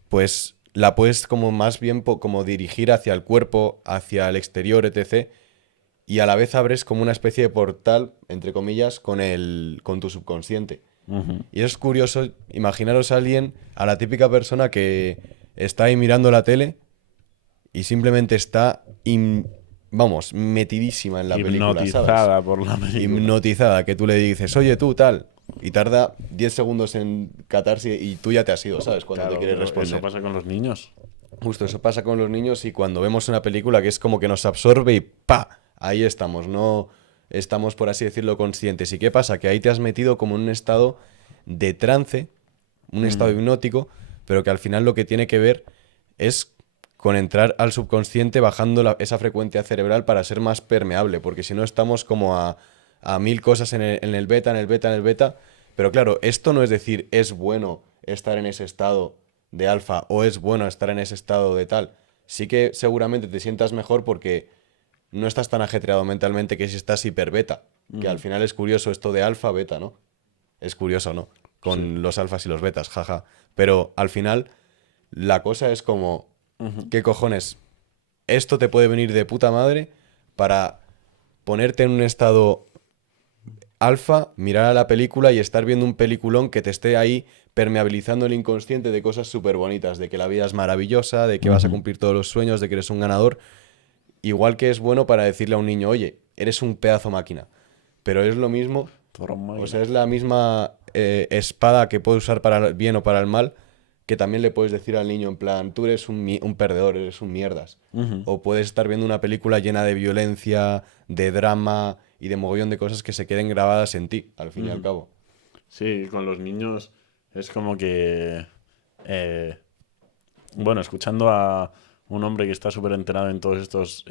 pues la puedes como más bien como dirigir hacia el cuerpo, hacia el exterior, etc. Y a la vez abres como una especie de portal, entre comillas, con tu subconsciente. Y eso es curioso, imaginaros a alguien, a la típica persona que está ahí mirando la tele y simplemente está, vamos, metidísima en la película, ¿sabes? Hipnotizada por la película. Hipnotizada, que tú le dices, oye tú, tal, y tarda 10 segundos en catarse y tú ya te has ido, ¿sabes? Cuando Claro, te quieres pero responder. eso pasa con los niños. Justo, eso pasa con los niños y cuando vemos una película que es como que nos absorbe y ¡pa! Ahí estamos, no estamos, por así decirlo, conscientes. ¿Y qué pasa? Que ahí te has metido como en un estado de trance, un estado hipnótico, pero que al final lo que tiene que ver es con entrar al subconsciente bajando esa frecuencia cerebral para ser más permeable, porque si no estamos como a mil cosas en el beta, en el beta, en el beta. Pero claro, esto no es decir, es bueno estar en ese estado de alfa o es bueno estar en ese estado de tal. Sí que seguramente te sientas mejor porque no estás tan ajetreado mentalmente que si estás hiperbeta. Que al final es curioso esto de alfa, beta, ¿no? Es curioso, ¿no? Con los alfas y los betas, jaja. Pero al final, la cosa es como, ¿qué cojones? Esto te puede venir de puta madre para ponerte en un estado alfa, mirar a la película y estar viendo un peliculón que te esté ahí permeabilizando el inconsciente de cosas súper bonitas, de que la vida es maravillosa, de que vas a cumplir todos los sueños, de que eres un ganador. Igual que es bueno para decirle a un niño, oye, eres un pedazo máquina. Pero es lo mismo, o sea, es la misma espada que puedes usar para el bien o para el mal, que también le puedes decir al niño en plan, tú eres un perdedor, eres un mierdas. O puedes estar viendo una película llena de violencia, de drama y de mogollón de cosas que se queden grabadas en ti, al fin y al cabo. Sí, con los niños es como que... bueno, escuchando a un hombre que está súper enterado en todos estos...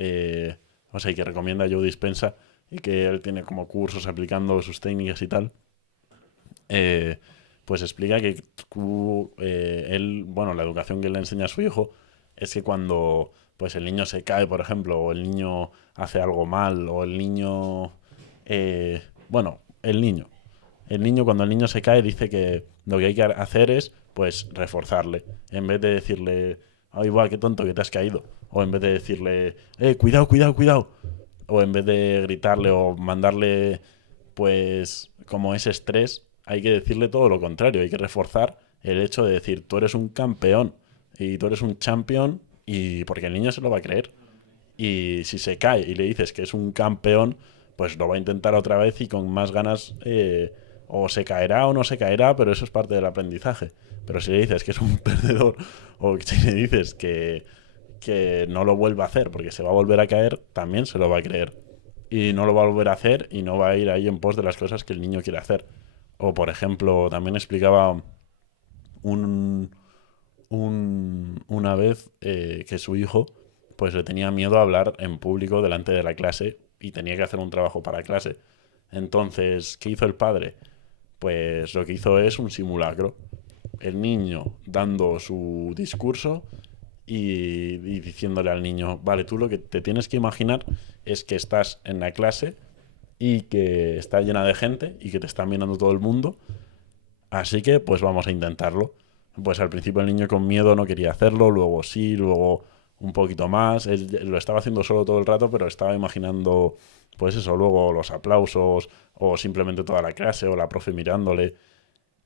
o sea, y que recomienda a Joe Dispenza y que él tiene como cursos aplicando sus técnicas y tal, pues explica que él, bueno, la educación que le enseña a su hijo es que cuando pues el niño se cae, por ejemplo, o el niño hace algo mal, o el niño... bueno, el niño, cuando el niño se cae, dice que lo que hay que hacer es, pues, reforzarle. En vez de decirle, ay, va, qué tonto que te has caído. O en vez de decirle, cuidado, cuidado, cuidado. O en vez de gritarle o mandarle, pues, como ese estrés, hay que decirle todo lo contrario. Hay que reforzar el hecho de decir, tú eres un campeón y tú eres un champion, y porque el niño se lo va a creer. Y si se cae y le dices que es un campeón, pues lo va a intentar otra vez y con más ganas, o se caerá o no se caerá, pero eso es parte del aprendizaje. Pero si le dices que es un perdedor, o si le dices que no lo vuelva a hacer porque se va a volver a caer, también se lo va a creer. Y no lo va a volver a hacer y no va a ir ahí en pos de las cosas que el niño quiere hacer. O por ejemplo, también explicaba una vez que su hijo pues le tenía miedo a hablar en público delante de la clase y tenía que hacer un trabajo para clase. Entonces, ¿qué hizo el padre? Pues lo que hizo es un simulacro. El niño dando su discurso y diciéndole al niño, vale, tú lo que te tienes que imaginar es que estás en la clase y que está llena de gente y que te está mirando todo el mundo, así que pues vamos a intentarlo. Pues al principio el niño con miedo no quería hacerlo, luego sí, luego un poquito más. Él lo estaba haciendo solo todo el rato, pero estaba imaginando, pues eso, luego los aplausos o simplemente toda la clase o la profe mirándole.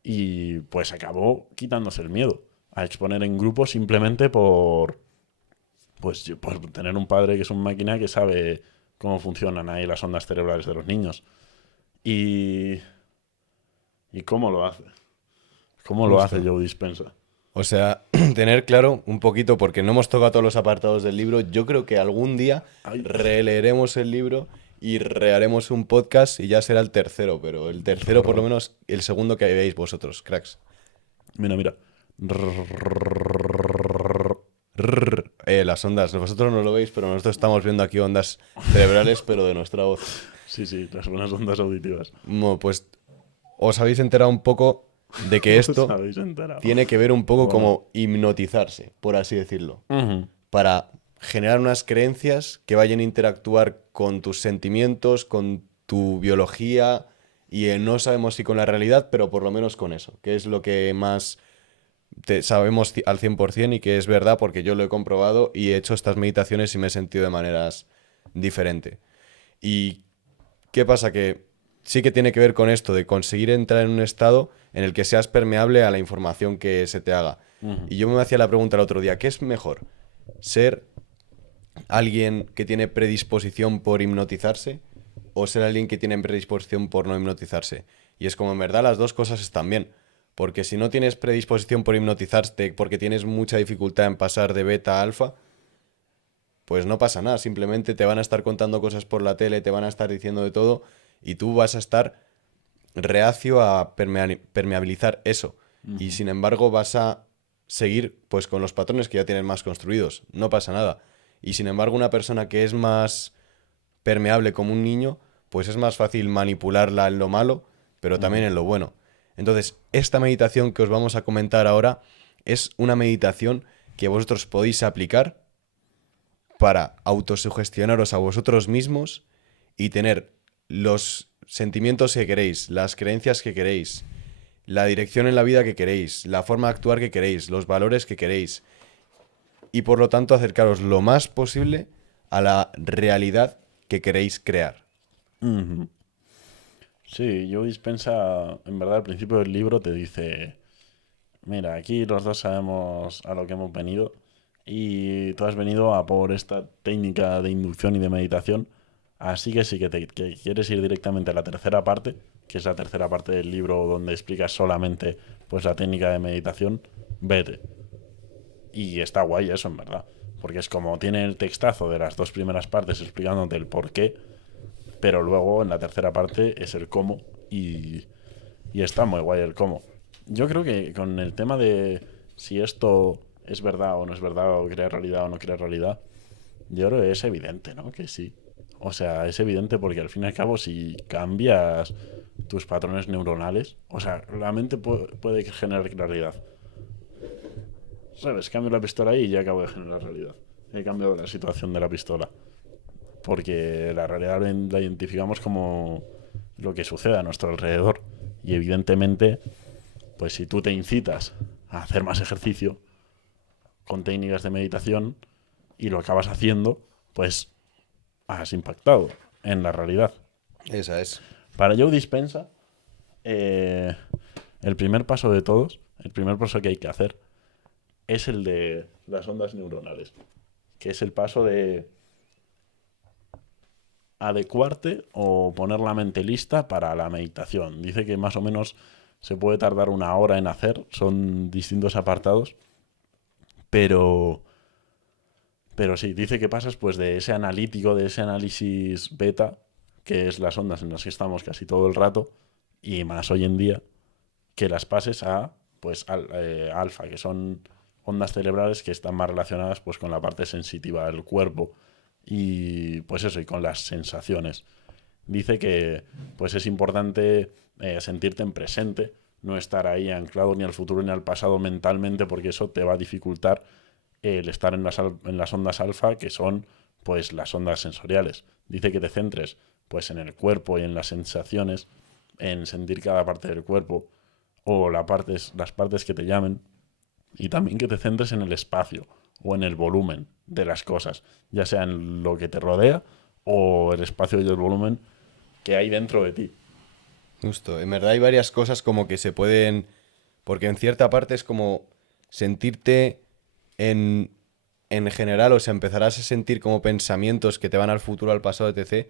Y pues acabó quitándose el miedo a exponer en grupo simplemente pues, por tener un padre que es un máquina que sabe cómo funcionan ahí las ondas cerebrales de los niños. ¿Y, y cómo lo hace? ¿Cómo lo hace Joe Dispenza? O sea, tener claro un poquito, porque no hemos tocado todos los apartados del libro, yo creo que algún día releeremos el libro y reharemos un podcast y ya será el tercero, pero el tercero por lo menos el segundo que veáis vosotros, cracks. Mira. Las ondas, vosotros no lo veis, pero nosotros estamos viendo aquí ondas cerebrales, pero de nuestra voz. Sí, las buenas ondas auditivas. Bueno, pues os habéis enterado un poco de que esto tiene que ver un poco como hipnotizarse, por así decirlo. Para generar unas creencias que vayan a interactuar con tus sentimientos, con tu biología, y no sabemos si con la realidad, pero por lo menos con eso, que es lo que más sabemos al 100% y que es verdad porque yo lo he comprobado y he hecho estas meditaciones y me he sentido de maneras diferentes. ¿Y qué pasa? Que sí que tiene que ver con esto de conseguir entrar en un estado en el que seas permeable a la información que se te haga. Y yo me hacía la pregunta el otro día, ¿qué es mejor? ¿Ser alguien que tiene predisposición por hipnotizarse o ser alguien que tiene predisposición por no hipnotizarse? Y es como en verdad las dos cosas están bien. Porque si no tienes predisposición por hipnotizarte porque tienes mucha dificultad en pasar de beta a alfa, pues no pasa nada. Simplemente te van a estar contando cosas por la tele, te van a estar diciendo de todo y tú vas a estar reacio a permeabilizar eso. Y sin embargo vas a seguir pues con los patrones que ya tienes más construidos. No pasa nada. Y sin embargo una persona que es más permeable como un niño, pues es más fácil manipularla en lo malo, pero también en lo bueno. Entonces, esta meditación que os vamos a comentar ahora es una meditación que vosotros podéis aplicar para autosugestionaros a vosotros mismos y tener los sentimientos que queréis, las creencias que queréis, la dirección en la vida que queréis, la forma de actuar que queréis, los valores que queréis. Y por lo tanto acercaros lo más posible a la realidad que queréis crear. Ujú. Sí, Joe Dispenza, en verdad, al principio del libro te dice, mira, aquí los dos sabemos a lo que hemos venido y tú has venido a por esta técnica de inducción y de meditación, así que si que quieres ir directamente a la tercera parte, que es la tercera parte del libro donde explicas solamente pues la técnica de meditación, vete. Y está guay eso, en verdad, porque es como tiene el textazo de las dos primeras partes explicándote el por qué, pero luego en la tercera parte es el cómo y está muy guay el cómo. Yo creo que con el tema de si esto es verdad o no es verdad, o crea realidad o no crea realidad, yo creo que es evidente, ¿no? Que sí. O sea, es evidente porque al fin y al cabo si cambias tus patrones neuronales, o sea, la mente puede generar realidad. ¿Sabes? Cambio la pistola ahí y ya acabo de generar realidad. He cambiado la situación de la pistola. Porque la realidad la identificamos como lo que sucede a nuestro alrededor. Y evidentemente, pues si tú te incitas a hacer más ejercicio con técnicas de meditación y lo acabas haciendo, pues has impactado en la realidad. Esa es. Para Joe Dispensa, eh, el primer paso de todos, el primer paso que hay que hacer, es el de las ondas neuronales, que es el paso de adecuarte o poner la mente lista para la meditación. Dice que más o menos se puede tardar 1 hora en hacer, son distintos apartados, pero, pero sí, dice que pasas pues de ese analítico, de ese análisis beta, que es las ondas en las que estamos casi todo el rato, y más hoy en día, que las pases a pues alfa, que son ondas cerebrales que están más relacionadas pues con la parte sensitiva del cuerpo y pues eso, y con las sensaciones. Dice que pues es importante sentirte en presente, no estar ahí anclado ni al futuro ni al pasado mentalmente, porque eso te va a dificultar el estar en las ondas alfa, que son pues las ondas sensoriales. Dice que te centres pues en el cuerpo y en las sensaciones, en sentir cada parte del cuerpo o las partes que te llamen, y también que te centres en el espacio o en el volumen de las cosas, ya sea en lo que te rodea o el espacio y el volumen que hay dentro de ti. Justo. En verdad hay varias cosas como que se pueden... Porque en cierta parte es como sentirte en general, o sea, empezarás a sentir como pensamientos que te van al futuro, al pasado, etc.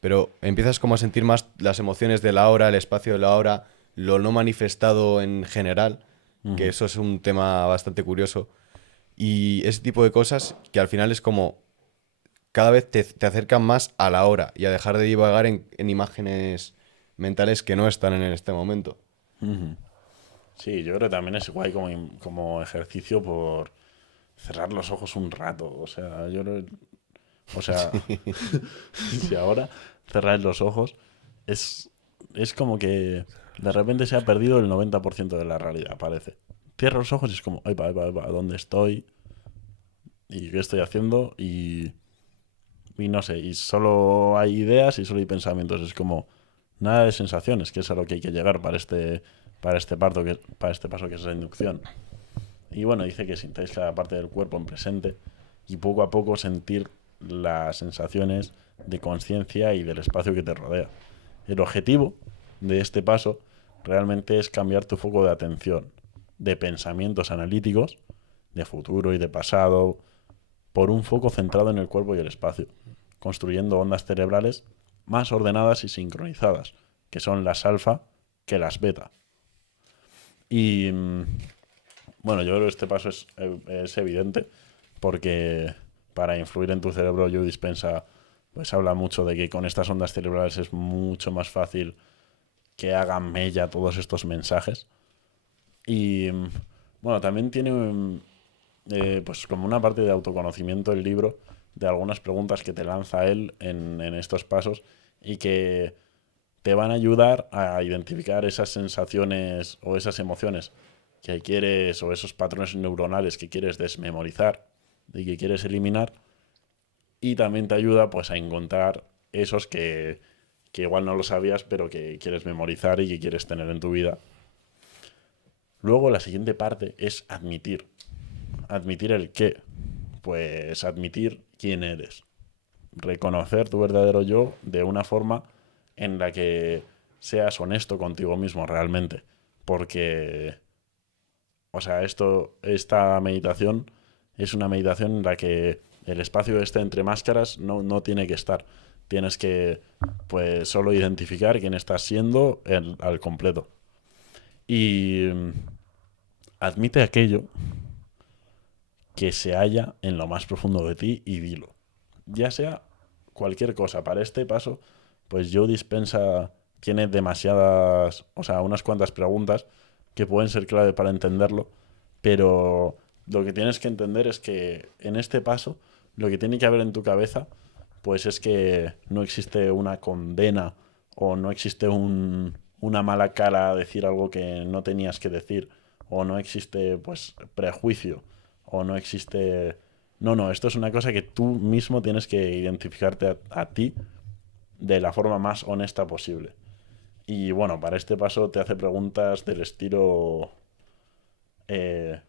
Pero empiezas como a sentir más las emociones de la hora, el espacio de la hora, lo no manifestado en general, que Ujú. eso es un tema bastante curioso. Y ese tipo de cosas que al final es como cada vez te acercan más a la hora y a dejar de divagar en imágenes mentales que no están en este momento. Ujú. Sí, yo creo que también es guay como ejercicio por cerrar los ojos un rato. O sea, o sea, si ahora cerráis los ojos, es, es como que de repente se ha perdido el 90% de la realidad, parece. Cierro los ojos y es como, ahí va, ¿dónde estoy? ¿Y qué estoy haciendo? Y no sé, y solo hay ideas y solo hay pensamientos. Es como nada de sensaciones, que es a lo que hay que llegar para este paso que es la inducción. Y bueno, dice que sintáis cada parte del cuerpo en presente y poco a poco sentir las sensaciones de conciencia y del espacio que te rodea. El objetivo de este paso realmente es cambiar tu foco de atención de pensamientos analíticos, de futuro y de pasado, por un foco centrado en el cuerpo y el espacio, construyendo ondas cerebrales más ordenadas y sincronizadas, que son las alfa que las beta. Y bueno, yo creo que este paso es evidente porque para influir en tu cerebro, Joe Dispensa pues habla mucho de que con estas ondas cerebrales es mucho más fácil que hagan mella todos estos mensajes. Y bueno, también tiene pues como una parte de autoconocimiento el libro de algunas preguntas que te lanza él en estos pasos y que te van a ayudar a identificar esas sensaciones o esas emociones que quieres o esos patrones neuronales que quieres desmemorizar y que quieres eliminar y también te ayuda pues a encontrar esos que igual no lo sabías, pero que quieres memorizar y que quieres tener en tu vida. Luego la siguiente parte es admitir. ¿Admitir el qué? Pues admitir quién eres. Reconocer tu verdadero yo de una forma en la que seas honesto contigo mismo realmente. Porque, o sea, esta meditación es una meditación en la que el espacio entre máscaras no tiene que estar. Tienes que, pues, solo identificar quién estás siendo al completo. Y admite aquello que se halla en lo más profundo de ti y dilo. Ya sea cualquier cosa. Para este paso, pues Joe Dispenza tiene demasiadas, o sea, unas cuantas preguntas que pueden ser clave para entenderlo, pero lo que tienes que entender es que en este paso, lo que tiene que haber en tu cabeza, pues es que no existe una condena o no existe una mala cara a decir algo que no tenías que decir, o no existe, pues, prejuicio, o no existe... No, esto es una cosa que tú mismo tienes que identificarte a ti de la forma más honesta posible. Y bueno, para este paso te hace preguntas del estilo,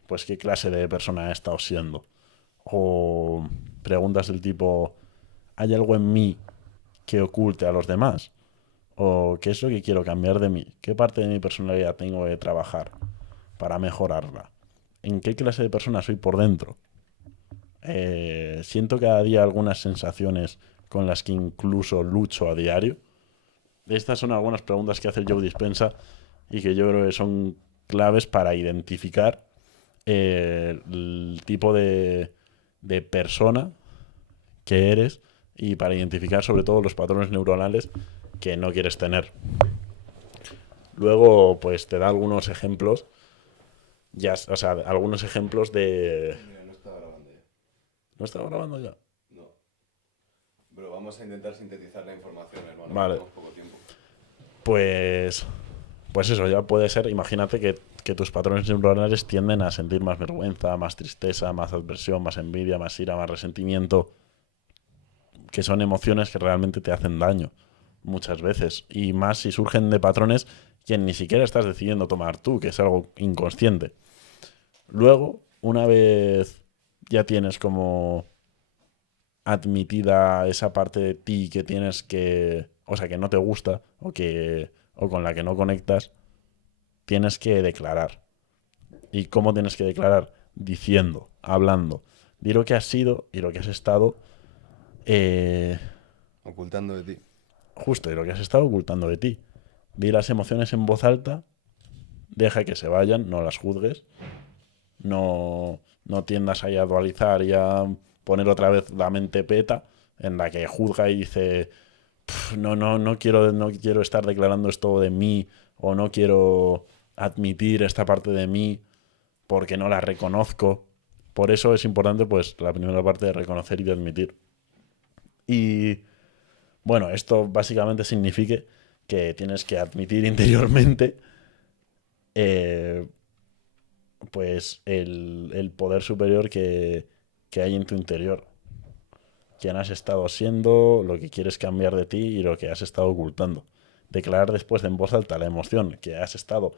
pues qué clase de persona he estado siendo. O preguntas del tipo, ¿hay algo en mí que oculte a los demás? ¿O qué es lo que quiero cambiar de mí? ¿Qué parte de mi personalidad tengo que trabajar para mejorarla? ¿En qué clase de persona soy por dentro? Siento cada día algunas sensaciones con las que incluso lucho a diario. Estas son algunas preguntas que hace Joe Dispenza y que yo creo que son claves para identificar el tipo de persona que eres y para identificar sobre todo los patrones neuronales que no quieres tener. Luego, pues te da algunos ejemplos, ya, o sea, algunos ejemplos de... Mira, no estaba grabando ya. ¿No estaba grabando ya? No. Pero vamos a intentar sintetizar la información, hermano. Vale. Tenemos poco tiempo. Pues eso ya puede ser, imagínate que tus patrones neuronales tienden a sentir más vergüenza, más tristeza, más adversión, más envidia, más ira, más resentimiento, que son emociones que realmente te hacen daño muchas veces, y más si surgen de patrones que ni siquiera estás decidiendo tomar tú, que es algo inconsciente. Luego, una vez ya tienes como admitida esa parte de ti que tienes que, o sea, que no te gusta o con la que no conectas, tienes que declarar. ¿Y cómo tienes que declarar? Diciendo, hablando. Di lo que has sido y lo que has estado Ocultando de ti. justo y lo que has estado ocultando de ti. Di las emociones en voz alta, deja que se vayan, no las juzgues, no tiendas ahí a dualizar y a poner otra vez la mente peta en la que juzga y dice no quiero estar declarando esto de mí o no quiero admitir esta parte de mí porque no la reconozco. Por eso es importante pues la primera parte de reconocer y de admitir. Y bueno, esto básicamente significa que tienes que admitir interiormente pues el poder superior que hay en tu interior. Quién has estado siendo, lo que quieres cambiar de ti y lo que has estado ocultando. Declarar después en voz alta la emoción que has estado,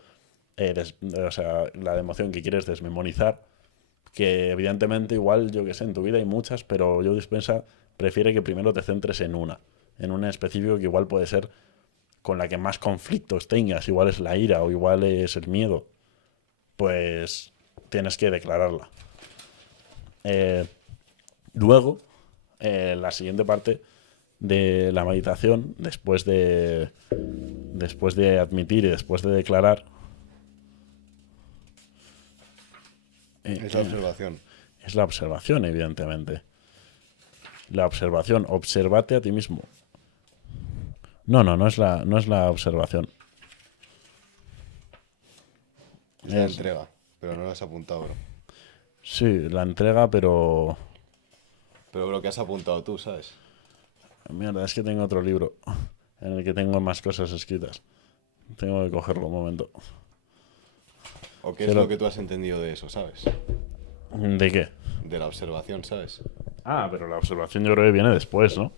o sea, la emoción que quieres desmemorizar, que evidentemente igual, yo que sé, en tu vida hay muchas, pero Joe Dispenza prefiere que primero te centres en una específico que igual puede ser con la que más conflictos tengas, igual es la ira o igual es el miedo, pues tienes que declararla. Luego, la siguiente parte de la meditación, después de admitir y después de declarar, Es la observación. es la observación, evidentemente. La observación, obsérvate a ti mismo. No es la observación. Es la entrega, pero no lo has apuntado, bro. Sí, la entrega, pero... Pero lo que has apuntado tú, ¿sabes? Mierda, es que tengo otro libro en el que tengo más cosas escritas. Tengo que cogerlo un momento. ¿O qué es Pero- lo que tú has entendido de eso, sabes? ¿De qué? De la observación, ¿sabes? Ah, pero la observación yo creo que viene después, ¿no?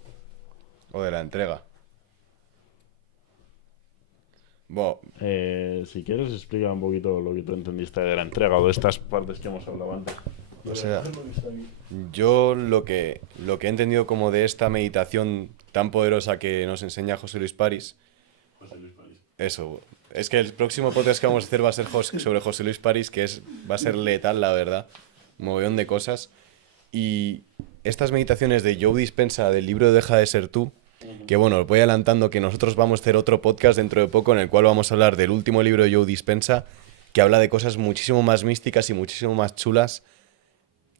O de la entrega. Bueno, Si quieres, explica un poquito lo que tú entendiste de la entrega o de estas partes que hemos hablado antes. o sea, yo lo que he entendido como de esta meditación tan poderosa que nos enseña José Luis París, eso, es que el próximo podcast que vamos a hacer va a ser sobre José Luis París, va a ser letal, la verdad, un mogollón de cosas. Y estas meditaciones de Joe Dispenza del libro Deja de ser tú, que bueno, os voy adelantando que nosotros vamos a hacer otro podcast dentro de poco en el cual vamos a hablar del último libro de Joe Dispenza, que habla de cosas muchísimo más místicas y muchísimo más chulas,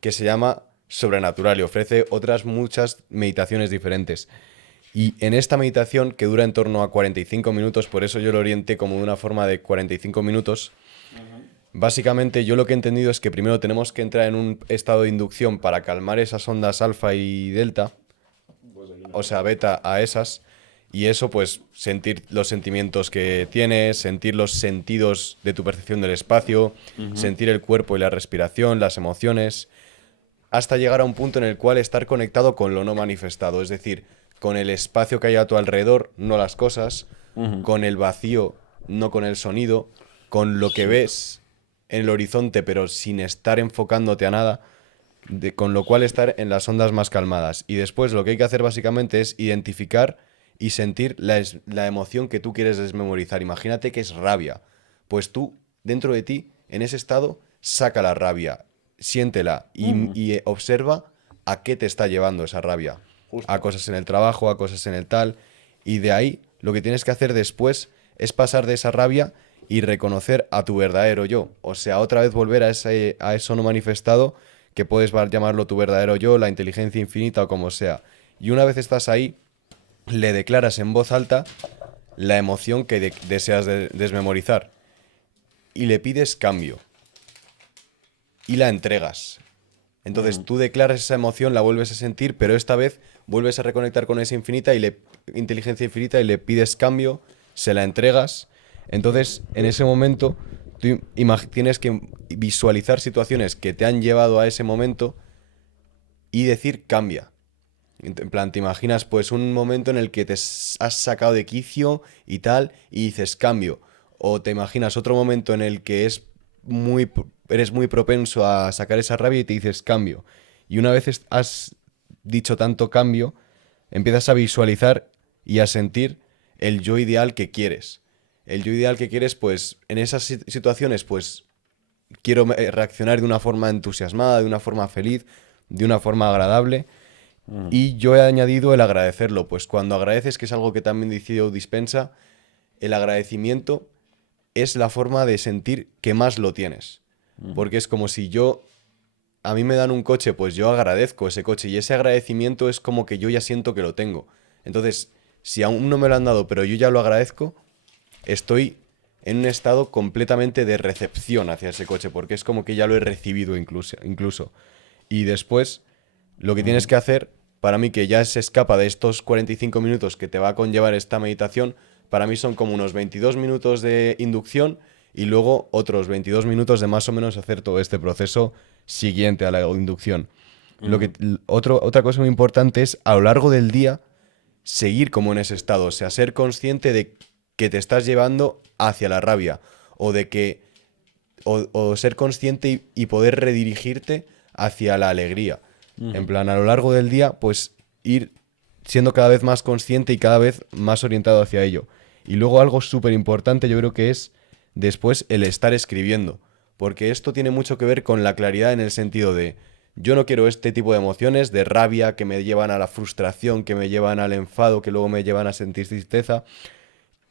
que se llama Sobrenatural y ofrece otras muchas meditaciones diferentes. Y en esta meditación, que dura en torno a 45 minutos, por eso yo lo orienté como de una forma de 45 minutos, básicamente yo lo que he entendido es que primero tenemos que entrar en un estado de inducción para calmar esas ondas alfa y delta, o sea, beta a esas, y eso pues sentir los sentimientos que tienes, sentir los sentidos de tu percepción del espacio, sentir el cuerpo y la respiración, las emociones, hasta llegar a un punto en el cual estar conectado con lo no manifestado, es decir, con el espacio que hay a tu alrededor, no las cosas, con el vacío, no con el sonido, con lo que ves en el horizonte pero sin estar enfocándote a nada, con lo cual estar en las ondas más calmadas. Y después lo que hay que hacer básicamente es identificar y sentir la emoción que tú quieres desmemorizar. Imagínate que es rabia, pues tú, dentro de ti, en ese estado, saca la rabia, siéntela y observa a qué te está llevando esa rabia. Justo. A cosas en el trabajo, a cosas en el tal. Y de ahí lo que tienes que hacer después es pasar de esa rabia y reconocer a tu verdadero yo. O sea, otra vez volver a eso no manifestado, que puedes llamarlo tu verdadero yo, la inteligencia infinita o como sea. Y una vez estás ahí, le declaras en voz alta la emoción que deseas desmemorizar. Y le pides cambio. Y la entregas. Entonces tú declaras esa emoción, la vuelves a sentir, pero esta vez vuelves a reconectar con esa inteligencia infinita y le pides cambio, se la entregas. Entonces, en ese momento, tú tienes que visualizar situaciones que te han llevado a ese momento y decir cambia. En plan, te imaginas pues un momento en el que te has sacado de quicio y tal, y dices cambio. O te imaginas otro momento en el que eres muy propenso a sacar esa rabia y te dices cambio. Y una vez has dicho tanto cambio, empiezas a visualizar y a sentir el yo ideal que quieres. El yo ideal que quieres, pues, en esas situaciones, pues, quiero reaccionar de una forma entusiasmada, de una forma feliz, de una forma agradable. Y yo he añadido el agradecerlo, pues cuando agradeces, que es algo que también dice Joe Dispenza, el agradecimiento es la forma de sentir que más lo tienes. Porque es como si a mí me dan un coche, pues yo agradezco ese coche y ese agradecimiento es como que yo ya siento que lo tengo. Entonces, si aún no me lo han dado, pero yo ya lo agradezco, estoy en un estado completamente de recepción hacia ese coche, porque es como que ya lo he recibido incluso. Y después, lo que tienes que hacer, para mí que ya se escapa de estos 45 minutos que te va a conllevar esta meditación, para mí son como unos 22 minutos de inducción y luego otros 22 minutos de más o menos hacer todo este proceso siguiente a la inducción. Otra cosa muy importante es a lo largo del día seguir como en ese estado, o sea, ser consciente de que te estás llevando hacia la rabia o de que o ser consciente y poder redirigirte hacia la alegría. En plan, a lo largo del día, pues ir siendo cada vez más consciente y cada vez más orientado hacia ello. Y luego algo súper importante yo creo que es después el estar escribiendo, porque esto tiene mucho que ver con la claridad en el sentido de yo no quiero este tipo de emociones, de rabia que me llevan a la frustración, que me llevan al enfado, que luego me llevan a sentir tristeza,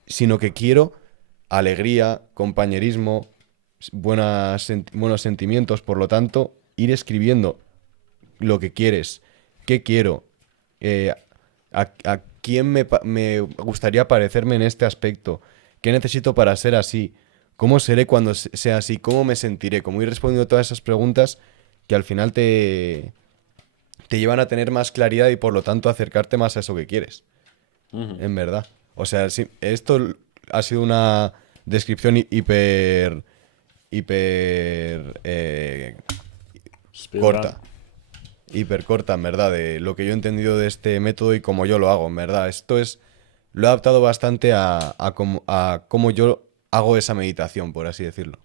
sino que quiero alegría, compañerismo, buenos sentimientos, por lo tanto, ir escribiendo lo que quieres, qué quiero, a quién me gustaría parecerme en este aspecto, qué necesito para ser así, cómo seré cuando sea así, cómo me sentiré, como ir respondiendo todas esas preguntas que al final te llevan a tener más claridad y por lo tanto acercarte más a eso que quieres, en verdad. O sea, sí, esto ha sido una descripción hiper corta. Hiper corta, en verdad, de lo que yo he entendido de este método y cómo yo lo hago, en verdad. Lo he adaptado bastante a cómo yo hago esa meditación, por así decirlo.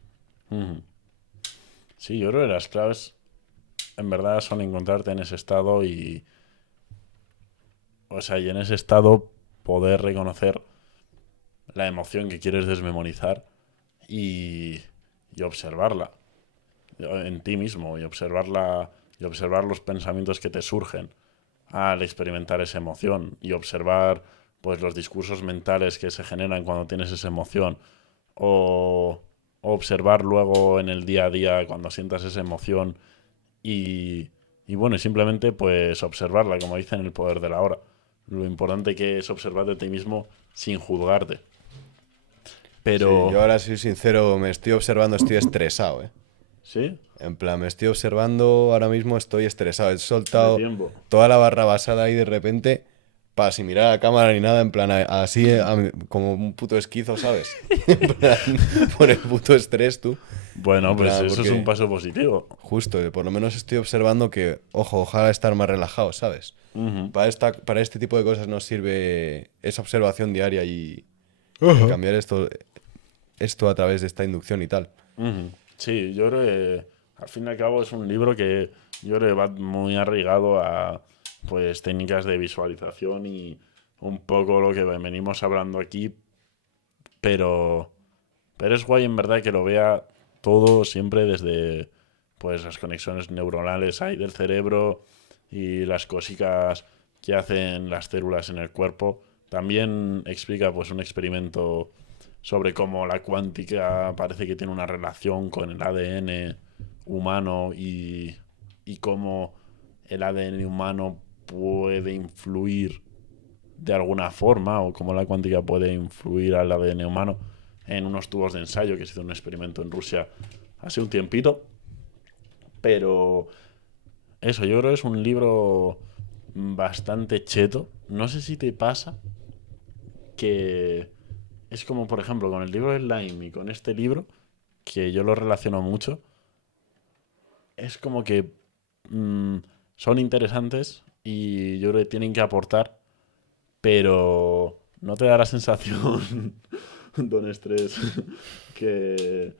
Ujú. Sí, yo creo que las claves en verdad son encontrarte en ese estado y, o sea, y en ese estado poder reconocer la emoción que quieres desmemorizar y observarla en ti mismo y observarla y observar los pensamientos que te surgen al experimentar esa emoción y observar pues los discursos mentales que se generan cuando tienes esa emoción o observar luego en el día a día cuando sientas esa emoción y bueno, y simplemente pues observarla, como dicen, el poder de la hora. Lo importante que es observar de ti mismo sin juzgarte. Sí, Pero, yo ahora soy sincero, me estoy observando, estoy estresado, ¿eh? ¿sí? En plan, me estoy observando, ahora mismo estoy estresado. He De soltado tiempo. toda la barra basada ahí de repente, sin mirar a la cámara ni nada, en plan, así como un puto esquizo, ¿sabes? En plan, por el puto estrés, tú. Bueno, En pues plan, eso es un porque paso positivo. justo, por lo menos estoy observando que, ojo, ojalá estar más relajado, ¿sabes? Ujú. Para este tipo de cosas nos sirve esa observación diaria y Ajá. cambiar esto a través de esta inducción y tal. Ujú. Sí, yo creo que al fin y al cabo es un libro que yo creo que va muy arraigado a pues técnicas de visualización y un poco lo que venimos hablando aquí, pero pero es guay en verdad que lo vea todo siempre desde pues las conexiones neuronales ahí del cerebro y las cositas que hacen las células en el cuerpo. También explica pues un experimento sobre cómo la cuántica parece que tiene una relación con el ADN humano y cómo el ADN humano puede influir de alguna forma o cómo la cuántica puede influir al ADN humano en unos tubos de ensayo que se hizo un experimento en Rusia hace un tiempito. Pero eso, yo creo que es un libro bastante cheto. No sé si te pasa que es como, por ejemplo, con el libro de Slime y con este libro, que yo lo relaciono mucho, es como que mm, son interesantes y yo creo que tienen que aportar, pero no te da la sensación, don Estrés, que,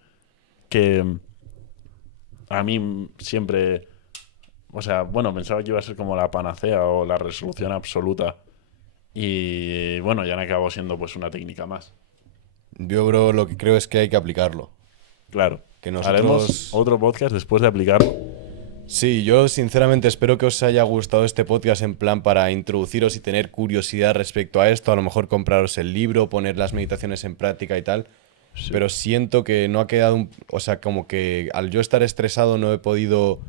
que a mí siempre, o sea, bueno, pensaba que iba a ser como la panacea o la resolución absoluta y bueno, ya me acabó siendo pues una técnica más. Yo, bro, lo que creo es que hay que aplicarlo. Claro, Que haremos nosotros... otro podcast después de aplicarlo. Sí, yo sinceramente espero que os haya gustado este podcast en plan para introduciros y tener curiosidad respecto a esto, a lo mejor compraros el libro, poner las meditaciones en práctica y tal, Sí. pero siento que no ha quedado o sea, como que al yo estar estresado no he podido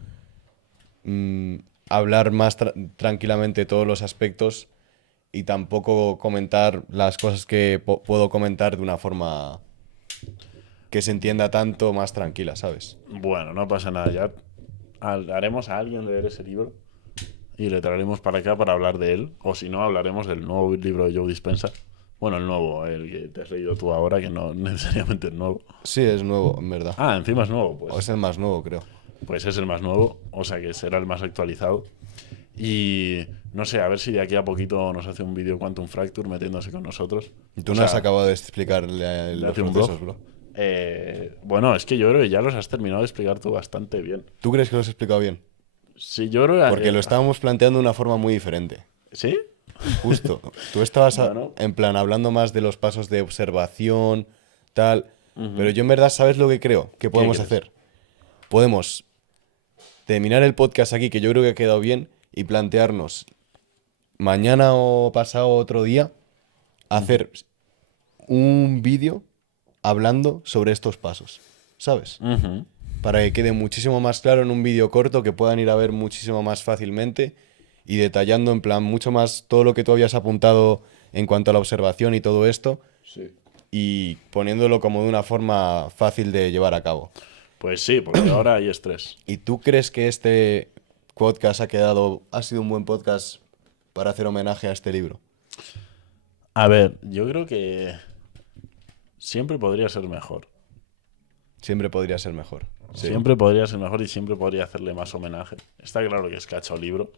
mm, hablar más tranquilamente todos los aspectos y tampoco comentar las cosas que puedo comentar de una forma que se entienda tanto más tranquila, ¿sabes? Bueno, no pasa nada, ya haremos a alguien leer ese libro y le traeremos para acá para hablar de él, o si no, hablaremos del nuevo libro de Joe Dispenza. Bueno, el nuevo, el que te has leído tú ahora, que no necesariamente es nuevo. Sí, es nuevo, en verdad. Ah, encima es nuevo, O es pues, el más nuevo, creo. pues es el más nuevo, o sea que será el más actualizado. Y no sé, a ver si de aquí a poquito nos hace un vídeo Quantum Fracture metiéndose con nosotros. Tú O no has sea, acabado de explicarle le los hace un blog. procesos, bro. Bueno, es que yo creo que ya los has terminado de explicar tú bastante bien. ¿Tú crees que los he explicado bien? Sí, yo creo que... Porque lo estábamos planteando de una forma muy diferente. ¿Sí? Justo. Tú estabas Bueno. en plan hablando más de los pasos de observación, tal. Pero Ujú. yo en verdad, ¿sabes lo que creo que ¿Qué podemos crees? hacer? Podemos terminar el podcast aquí, que yo creo que ha quedado bien, y plantearnos mañana o pasado otro día hacer un vídeo hablando sobre estos pasos. ¿Sabes? Ujú. Para que quede muchísimo más claro en un vídeo corto que puedan ir a ver muchísimo más fácilmente y detallando en plan mucho más todo lo que tú habías apuntado en cuanto a la observación y todo esto Sí. y poniéndolo como de una forma fácil de llevar a cabo. Pues sí, porque ahora hay estrés. ¿Y tú crees que este podcast ha sido un buen podcast para hacer homenaje a este libro? A ver, yo creo que siempre podría ser mejor. Siempre podría ser mejor. Sí. Siempre podría ser mejor y siempre podría hacerle más homenaje. Está claro que es cacho libro.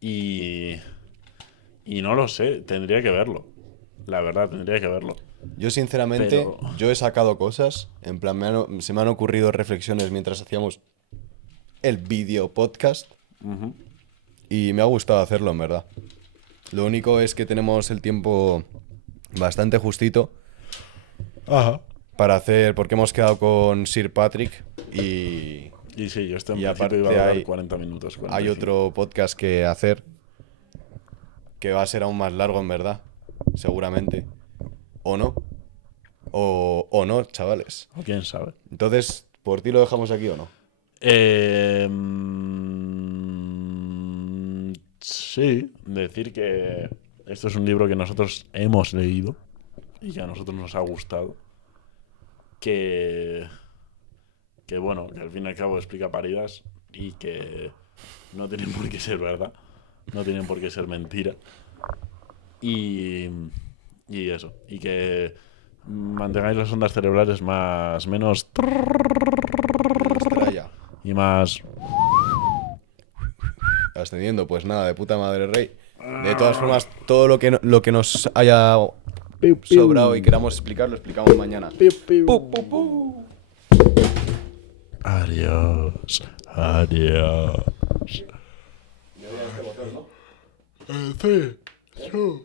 Y no lo sé, tendría que verlo. La verdad, tendría que verlo. Yo sinceramente, Pero- yo he sacado cosas, en plan, se me han ocurrido reflexiones mientras hacíamos el vídeo podcast Ujú. y me ha gustado hacerlo, en verdad. Lo único es que tenemos el tiempo bastante justito para hacer, porque hemos quedado con Sir Patrick y Y sí, yo esto en Y principio iba a aparte durar 40 minutos. hay 45. otro podcast que hacer que va a ser aún más largo, en verdad, seguramente. O no. O no, chavales. O quién sabe. Entonces, ¿por ti lo dejamos aquí o no? Sí, decir que esto es un libro que nosotros hemos leído y que a nosotros nos ha gustado. Que bueno, que al fin y al cabo explica paridas y que no tienen por qué ser verdad, no tienen por qué ser mentira. Y eso, y que mantengáis las ondas cerebrales menos Estrella. y más. Ascendiendo, pues nada, de puta madre, rey. De todas formas, todo lo que nos haya sobrado y queramos explicar, lo explicamos mañana. Adiós. Adiós. Sí. 3, 2,